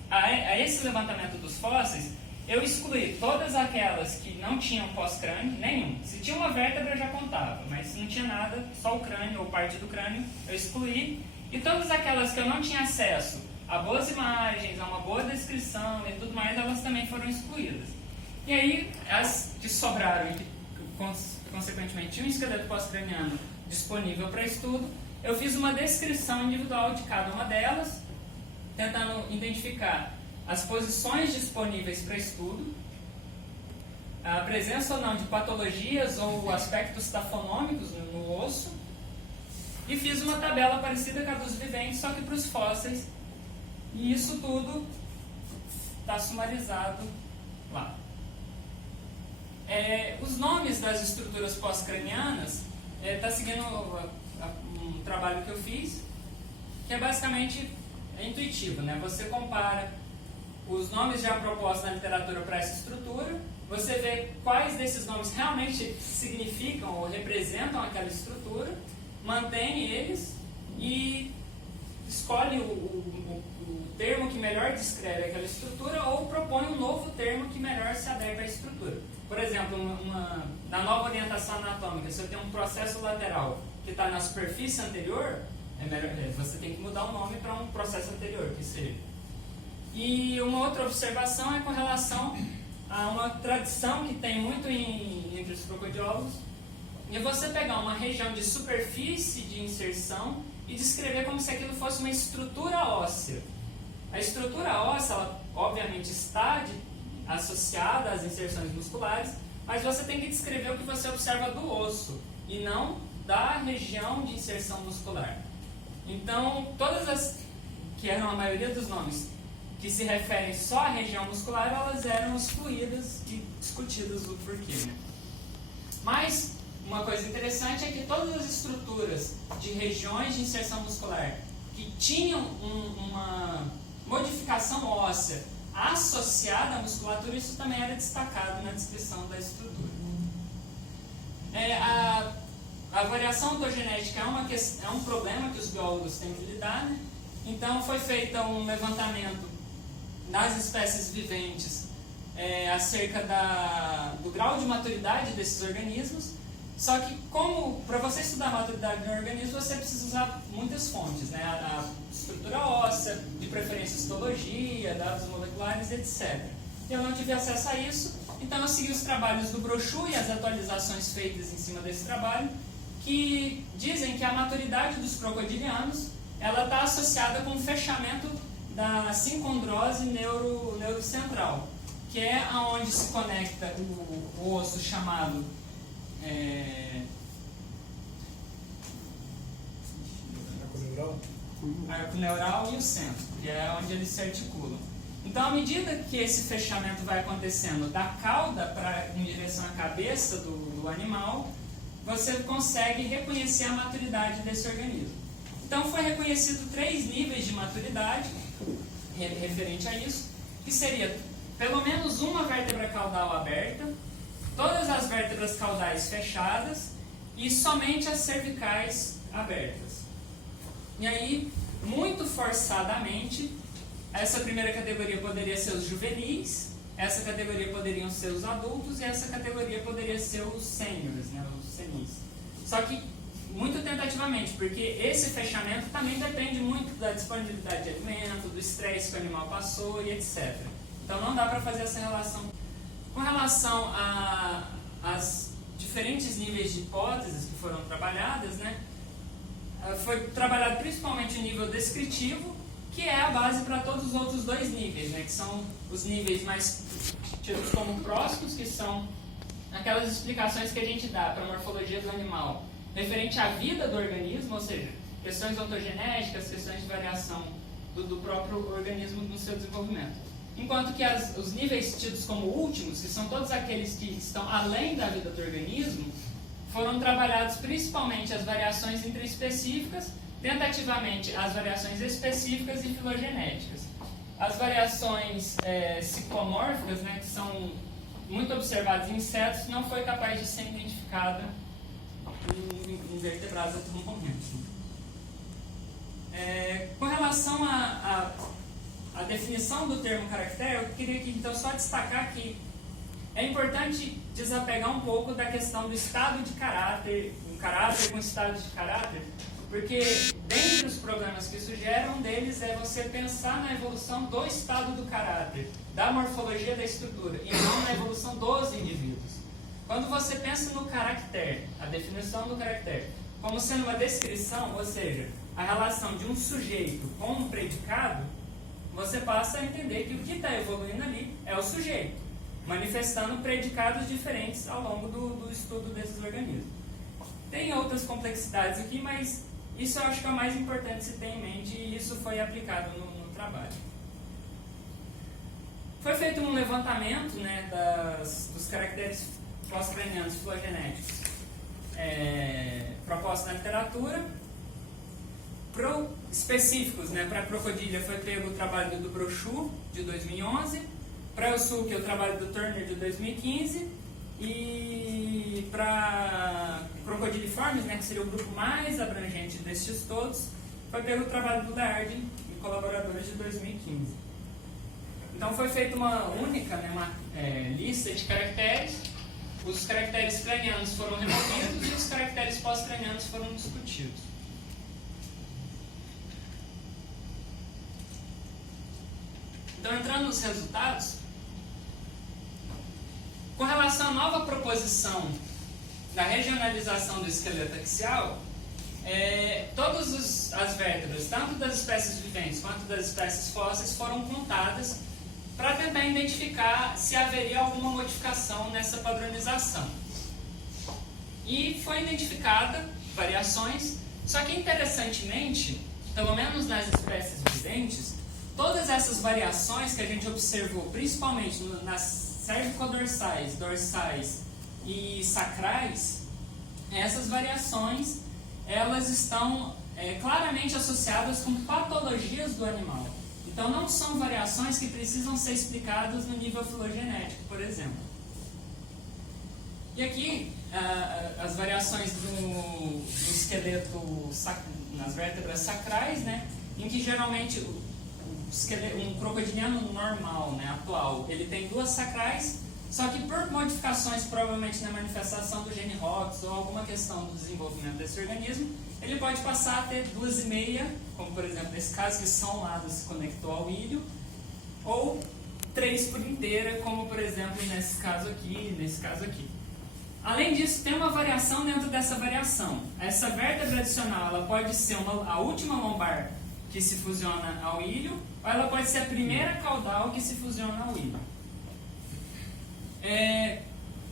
a esse levantamento dos fósseis, eu excluí todas aquelas que não tinham pós-crânio, nenhum. Se tinha uma vértebra eu já contava, mas se não tinha nada, só o crânio ou parte do crânio, eu excluí. E todas aquelas que eu não tinha acesso a boas imagens, a uma boa descrição e tudo mais, elas também foram excluídas. E aí, as que sobraram e que, consequentemente, tinham um esqueleto pós-craniano disponível para estudo, eu fiz uma descrição individual de cada uma delas, tentando identificar as posições disponíveis para estudo, a presença ou não de patologias ou aspectos tafonômicos no osso, e fiz uma tabela parecida com a dos viventes, só que para os fósseis, e isso tudo está sumarizado lá. Os nomes das estruturas pós-cranianas está seguindo um trabalho que eu fiz, que é basicamente intuitivo, né? Você compara os nomes já propostos na literatura para essa estrutura, você vê quais desses nomes realmente significam ou representam aquela estrutura, mantém eles e escolhe o termo que melhor descreve aquela estrutura ou propõe um novo termo que melhor se adequa à estrutura. Por exemplo, na nova orientação anatômica, se eu tenho um processo lateral que está na superfície anterior, você tem que mudar o nome para um processo anterior, que seja. E uma outra observação é com relação a uma tradição que tem muito entre os crocodiólogos, e você pegar uma região de superfície de inserção e descrever como se aquilo fosse uma estrutura óssea. A estrutura óssea, ela obviamente está associada às inserções musculares, mas você tem que descrever o que você observa do osso e não da região de inserção muscular. Então, todas as que eram a maioria dos nomes que se referem só à região muscular, elas eram excluídas e discutidas o porquê. Mas uma coisa interessante é que todas as estruturas de regiões de inserção muscular que tinham uma modificação óssea associada à musculatura, isso também era destacado na descrição da estrutura. A variação ontogenética é um problema que os biólogos têm que lidar, né? Então foi feito um levantamento nas espécies viventes acerca do grau de maturidade desses organismos, Só que, como para você estudar a maturidade de um organismo, você precisa usar muitas fontes, né? A estrutura óssea, de preferência histologia, dados moleculares, etc. Eu não tive acesso a isso, então eu segui os trabalhos do Brochu e as atualizações feitas em cima desse trabalho, que dizem que a maturidade dos crocodilianos ela está associada com o fechamento da sincondrose neurocentral, que é aonde se conecta o osso chamado arco neural e o centro, que é onde eles se articulam. Então, à medida que esse fechamento vai acontecendo da cauda em direção à cabeça do animal, você consegue reconhecer a maturidade desse organismo. Então, foi reconhecido 3 níveis de maturidade referente a isso, que seria pelo menos uma vértebra caudal aberta, todas as vértebras caudais fechadas e somente as cervicais abertas. E aí, muito forçadamente, essa primeira categoria poderia ser os juvenis, essa categoria poderiam ser os adultos e essa categoria poderia ser os sêniores, né, os senis. Só que muito tentativamente, porque esse fechamento também depende muito da disponibilidade de alimento, do estresse que o animal passou e etc. Então não dá para fazer essa relação. Com relação às diferentes níveis de hipóteses que foram trabalhadas, né, foi trabalhado principalmente o nível descritivo, que é a base para todos os outros 2 níveis, né, que são os níveis mais tidos como próximos, que são aquelas explicações que a gente dá para a morfologia do animal referente à vida do organismo, ou seja, questões ontogenéticas, questões de variação do próprio organismo no seu desenvolvimento. Enquanto que os níveis tidos como últimos, que são todos aqueles que estão além da vida do organismo, foram trabalhados principalmente as variações intraespecíficas, tentativamente as variações específicas e filogenéticas. As variações ciclomórficas, né, que são muito observadas em insetos, não foi capaz de ser identificada em vertebrados até o momento. Com relação à definição do termo caractere, eu queria aqui, então, só destacar que é importante desapegar um pouco da questão do estado de caráter, um caráter com estado de caráter, porque dentre os problemas que isso gera, um deles é você pensar na evolução do estado do caráter, da morfologia da estrutura, e não na evolução dos indivíduos. Quando você pensa no caractere, a definição do caractere, como sendo uma descrição, ou seja, a relação de um sujeito com um predicado, você passa a entender que o que está evoluindo ali é o sujeito, manifestando predicados diferentes ao longo do estudo desses organismos. Tem outras complexidades aqui, mas isso eu acho que é o mais importante se ter em mente, e isso foi aplicado no trabalho. Foi feito um levantamento, né, dos caracteres pós-cranianos filogenéticos propostos na literatura. Específicos, né, para a crocodília foi pego o trabalho do Brochu, de 2011, para o Eusuke, o trabalho do Turner, de 2015, e para crocodiliformes, né, que seria o grupo mais abrangente destes todos, foi pego o trabalho do Laird e colaboradores, de 2015. Então foi feita uma única, né, uma lista de caracteres. Os caracteres cranianos foram removidos e os caracteres pós-cranianos foram discutidos. Então, entrando nos resultados, com relação à nova proposição da regionalização do esqueleto axial, todas as vértebras, tanto das espécies viventes quanto das espécies fósseis, foram contadas para tentar identificar se haveria alguma modificação nessa padronização. E foi identificada variações, só que interessantemente, pelo menos nas espécies viventes, todas essas variações que a gente observou, principalmente nas cervicodorsais, dorsais e sacrais, essas variações elas estão claramente associadas com patologias do animal. Então não são variações que precisam ser explicadas no nível filogenético, por exemplo. E aqui as variações do esqueleto nas vértebras sacrais, né, em que geralmente um crocodiliano normal, né, atual, ele tem 2 sacrais, Só que por modificações, provavelmente na manifestação do gene ROX ou alguma questão do desenvolvimento desse organismo, ele pode passar a ter 2,5, como por exemplo nesse caso, que só um lado se conectou ao ilho, ou 3 por inteira, como por exemplo nesse caso aqui, nesse caso aqui. Além disso, tem uma variação dentro dessa variação. Essa vértebra adicional ela pode ser a última lombar que se fusiona ao ilho, ou ela pode ser a primeira caudal que se fusiona ao ilho.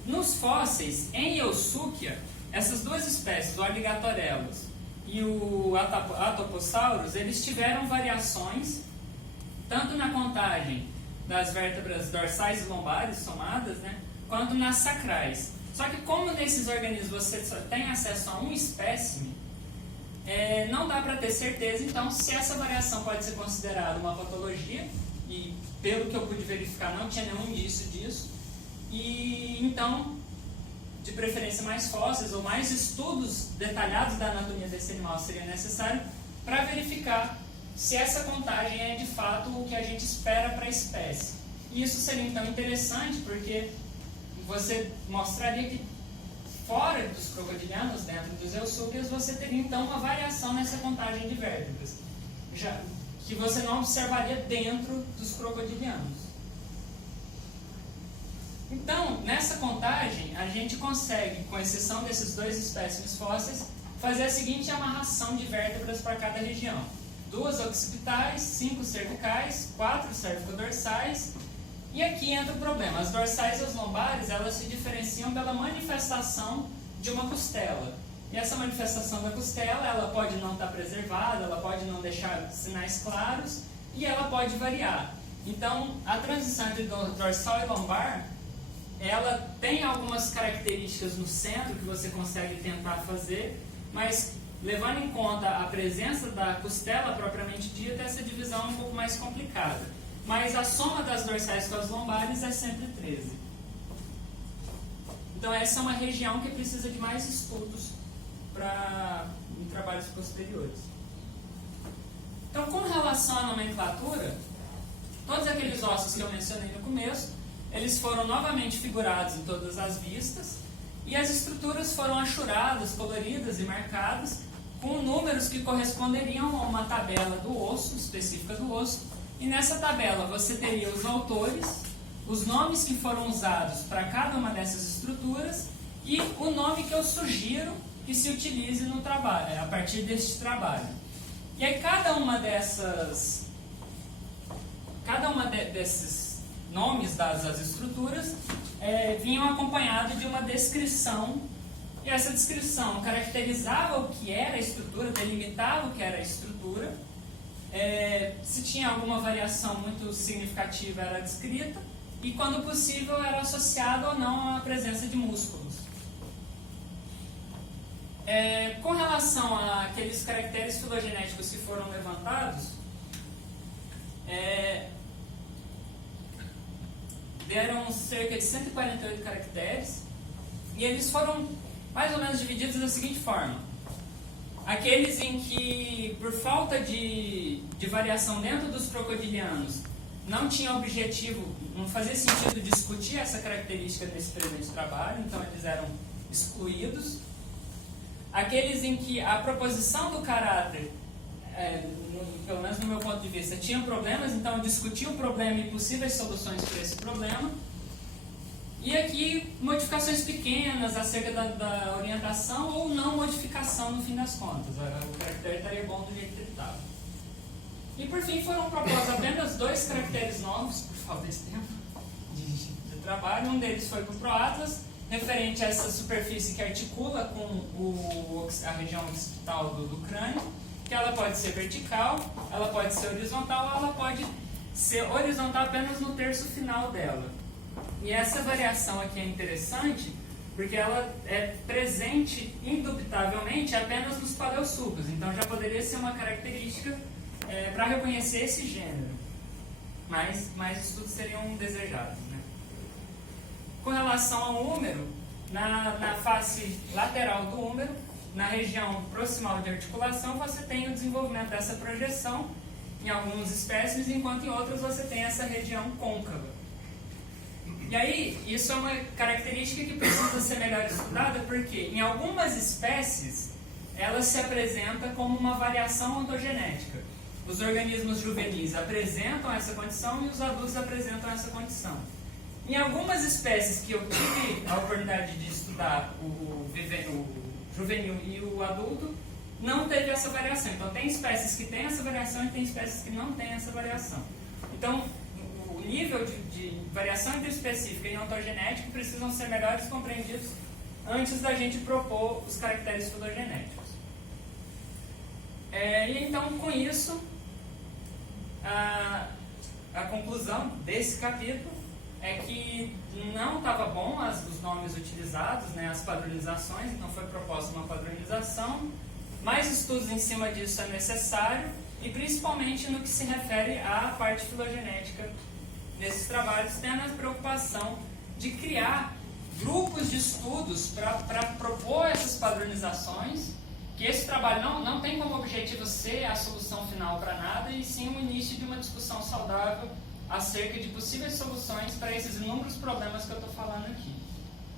Nos fósseis, em Eosuchia, essas duas espécies, o Alligatorellus e o Atoposaurus, eles tiveram variações, tanto na contagem das vértebras dorsais e lombares somadas, né, quanto nas sacrais. Só que como nesses organismos você só tem acesso a um espécime, não dá para ter certeza, então, se essa variação pode ser considerada uma patologia, e pelo que eu pude verificar não tinha nenhum indício disso, e então, de preferência mais fósseis ou mais estudos detalhados da anatomia desse animal seria necessário para verificar se essa contagem é de fato o que a gente espera para a espécie. E isso seria então interessante porque você mostraria que fora dos crocodilianos, dentro dos Eosuchias, você teria então uma variação nessa contagem de vértebras, que você não observaria dentro dos crocodilianos. Então, nessa contagem, a gente consegue, com exceção desses dois espécimes fósseis, fazer a seguinte amarração de vértebras para cada região. 2 occipitais, 5 cervicais, 4 cervicodorsais, e aqui entra o problema. As dorsais e as lombares, elas se diferenciam pela manifestação de uma costela. E essa manifestação da costela, ela pode não estar preservada, ela pode não deixar sinais claros, e ela pode variar. Então, a transição entre dorsal e lombar, ela tem algumas características no centro que você consegue tentar fazer, mas levando em conta a presença da costela propriamente dita, essa divisão é um pouco mais complicada. Mas a soma das dorsais com as lombares é sempre 13. Então essa é uma região que precisa de mais estudos em trabalhos posteriores. Então, com relação à nomenclatura, todos aqueles ossos que eu mencionei no começo, eles foram novamente figurados em todas as vistas, e as estruturas foram achuradas, coloridas e marcadas com números que corresponderiam a uma tabela do osso, específica do osso, e nessa tabela você teria os autores, os nomes que foram usados para cada uma dessas estruturas e o nome que eu sugiro que se utilize no trabalho, a partir deste trabalho. E aí cada uma desses nomes dados às estruturas vinham acompanhado de uma descrição, e essa descrição caracterizava o que era a estrutura, delimitava o que era a estrutura, se tinha alguma variação muito significativa era descrita, e quando possível era associado ou não à presença de músculos. Com relação àqueles caracteres filogenéticos que foram levantados, deram cerca de 148 caracteres, e eles foram mais ou menos divididos da seguinte forma: aqueles em que, por falta de variação dentro dos crocodilianos, não tinha objetivo, não fazia sentido discutir essa característica nesse presente trabalho, então eles eram excluídos. Aqueles em que a proposição do caráter, pelo menos no meu ponto de vista, tinham problemas, então eu discutia o problema e possíveis soluções para esse problema. E aqui, modificações pequenas acerca da orientação ou não modificação no fim das contas. O caractere estaria bom do jeito que ele estava. E por fim foram propostos apenas 2 caracteres novos, por falta de tempo de trabalho. Um deles foi para o ProAtlas, referente a essa superfície que articula com a região occipital do crânio, que ela pode ser vertical, ela pode ser horizontal, ou ela pode ser horizontal apenas no terço final dela. E essa variação aqui é interessante porque ela é presente indubitavelmente apenas nos paleossupras, então já poderia ser uma característica para reconhecer esse gênero, mas mais estudos seriam desejados, né? Com relação ao húmero, na face lateral do húmero, na região proximal de articulação, você tem o desenvolvimento dessa projeção em alguns espécimes, enquanto em outros você tem essa região côncava. E aí, isso é uma característica que precisa ser melhor estudada, porque em algumas espécies, ela se apresenta como uma variação ontogenética. Os organismos juvenis apresentam essa condição e os adultos apresentam essa condição. Em algumas espécies que eu tive a oportunidade de estudar, o juvenil e o adulto, não teve essa variação. Então, tem espécies que têm essa variação e tem espécies que não têm essa variação. Então, o nível de variação interespecífica e ontogenética precisam ser melhores compreendidos antes da gente propor os caracteres filogenéticos. E então, com isso, a conclusão desse capítulo é que não estava bom os nomes utilizados, né, as padronizações, então foi proposta uma padronização. Mais estudos em cima disso é necessário, e principalmente no que se refere à parte filogenética nesses trabalhos, tendo a preocupação de criar grupos de estudos para propor essas padronizações, que esse trabalho não tem como objetivo ser a solução final para nada, e sim o início de uma discussão saudável acerca de possíveis soluções para esses inúmeros problemas que eu estou falando aqui.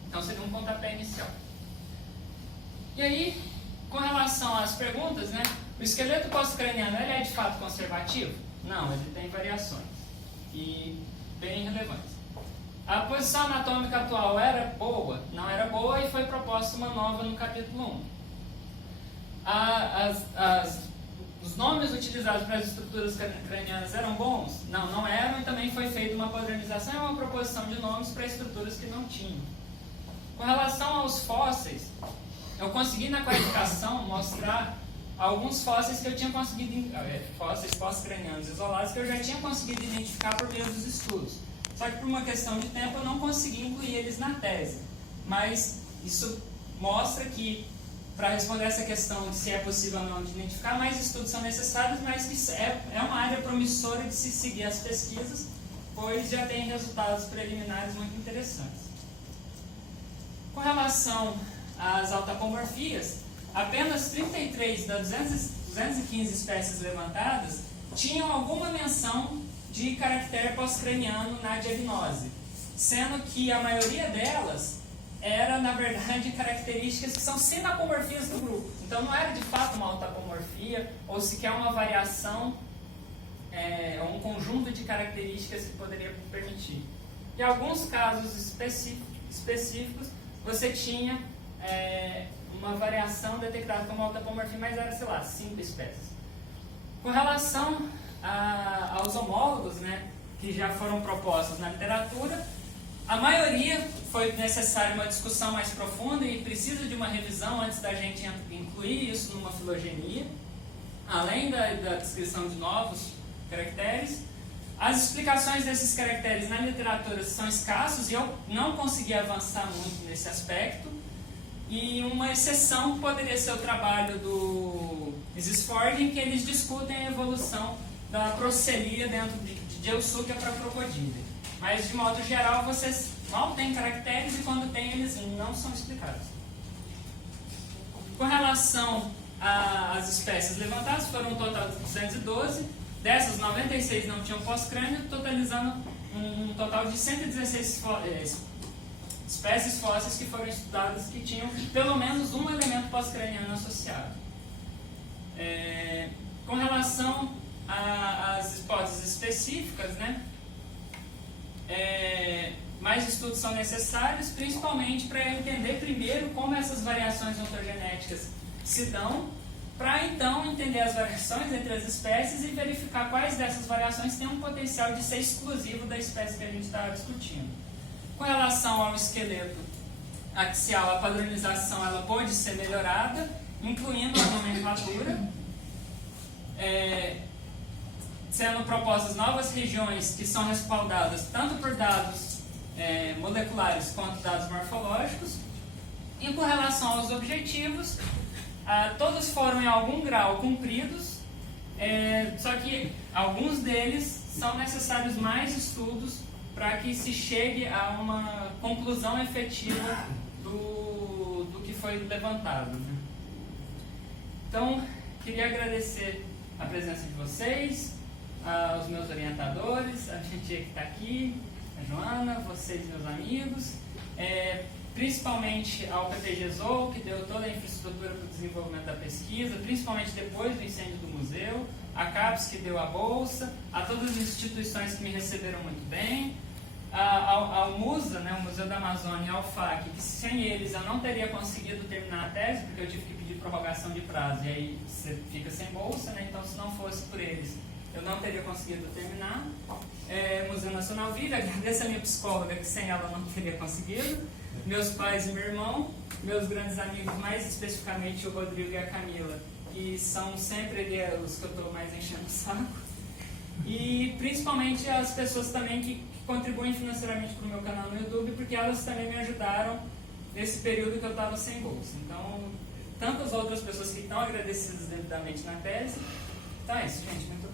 Então seria um pontapé inicial. E aí, com relação às perguntas, né, o esqueleto pós-craniano, ele é de fato conservativo? Não, ele tem variações, e bem relevantes. A posição anatômica atual era boa? Não era boa, e foi proposta uma nova no capítulo 1. Os nomes utilizados para as estruturas cranianas eram bons? Não, não eram, e também foi feita uma padronização e uma proposição de nomes para estruturas que não tinham. Com relação aos fósseis, eu consegui na qualificação mostrar alguns fósseis que eu tinha conseguido, fósseis pós-cranianos isolados, que eu já tinha conseguido identificar por meio dos estudos. Só que por uma questão de tempo eu não consegui incluir eles na tese. Mas isso mostra que, para responder essa questão de se é possível ou não de identificar, mais estudos são necessários, mas que é uma área promissora de se seguir as pesquisas, pois já tem resultados preliminares muito interessantes. Com relação às autapomorfias, apenas 33 das 215 espécies levantadas tinham alguma menção de caractere pós-craniano na diagnose, sendo que a maioria delas era, na verdade, características que são sinapomorfias do grupo. Então, não era de fato uma autapomorfia, ou sequer uma variação, um conjunto de características que poderia permitir. Em alguns casos específicos, você tinha uma variação detectada como autapomorfia, mas era, sei lá, 5 espécies. Com relação aos homólogos, né, que já foram propostos na literatura, a maioria foi necessária uma discussão mais profunda e precisa de uma revisão antes da gente incluir isso numa filogenia, além da descrição de novos caracteres. As explicações desses caracteres na literatura são escassos e eu não consegui avançar muito nesse aspecto. E uma exceção poderia ser o trabalho do Sisford, em que eles discutem a evolução da procelia dentro de Eusuchia para Crocodile. Mas, de modo geral, vocês mal têm caracteres e, quando tem, eles não são explicados. Com relação às espécies levantadas, foram um total de 212. Dessas, 96 não tinham pós-crânio, totalizando um total de 116 espécies fósseis que foram estudadas que tinham pelo menos um elemento pós-craniano associado. Com relação às hipóteses específicas, né, mais estudos são necessários, principalmente para entender primeiro como essas variações ontogenéticas se dão, para então entender as variações entre as espécies e verificar quais dessas variações têm um potencial de ser exclusivo da espécie que a gente está discutindo. Com relação ao esqueleto axial, a padronização ela pode ser melhorada, incluindo a nomenclatura, sendo propostas novas regiões que são respaldadas tanto por dados moleculares quanto dados morfológicos. E com relação aos objetivos, todos foram em algum grau cumpridos, só que alguns deles são necessários mais estudos para que se chegue a uma conclusão efetiva do que foi levantado, né? Então, queria agradecer a presença de vocês, aos meus orientadores, a gente que está aqui, Joana, vocês, meus amigos, principalmente ao PPGZOU, que deu toda a infraestrutura para o desenvolvimento da pesquisa, principalmente depois do incêndio do museu, a CAPES, que deu a bolsa, a todas as instituições que me receberam muito bem, ao MUSA, né, o Museu da Amazônia, e ao FAC, que sem eles eu não teria conseguido terminar a tese, porque eu tive que pedir prorrogação de prazo, e aí você fica sem bolsa, né, então se não fosse por eles, eu não teria conseguido terminar. Museu Nacional Viva, agradeço a minha psicóloga, que sem ela eu não teria conseguido, meus pais e meu irmão, meus grandes amigos, mais especificamente o Rodrigo e a Camila, que são sempre os que eu estou mais enchendo o saco, e principalmente as pessoas também que contribuem financeiramente para o meu canal no YouTube, porque elas também me ajudaram nesse período que eu estava sem bolsa. Então, tantas outras pessoas que estão agradecidas devidamente na tese. Então é isso, gente. Muito obrigado.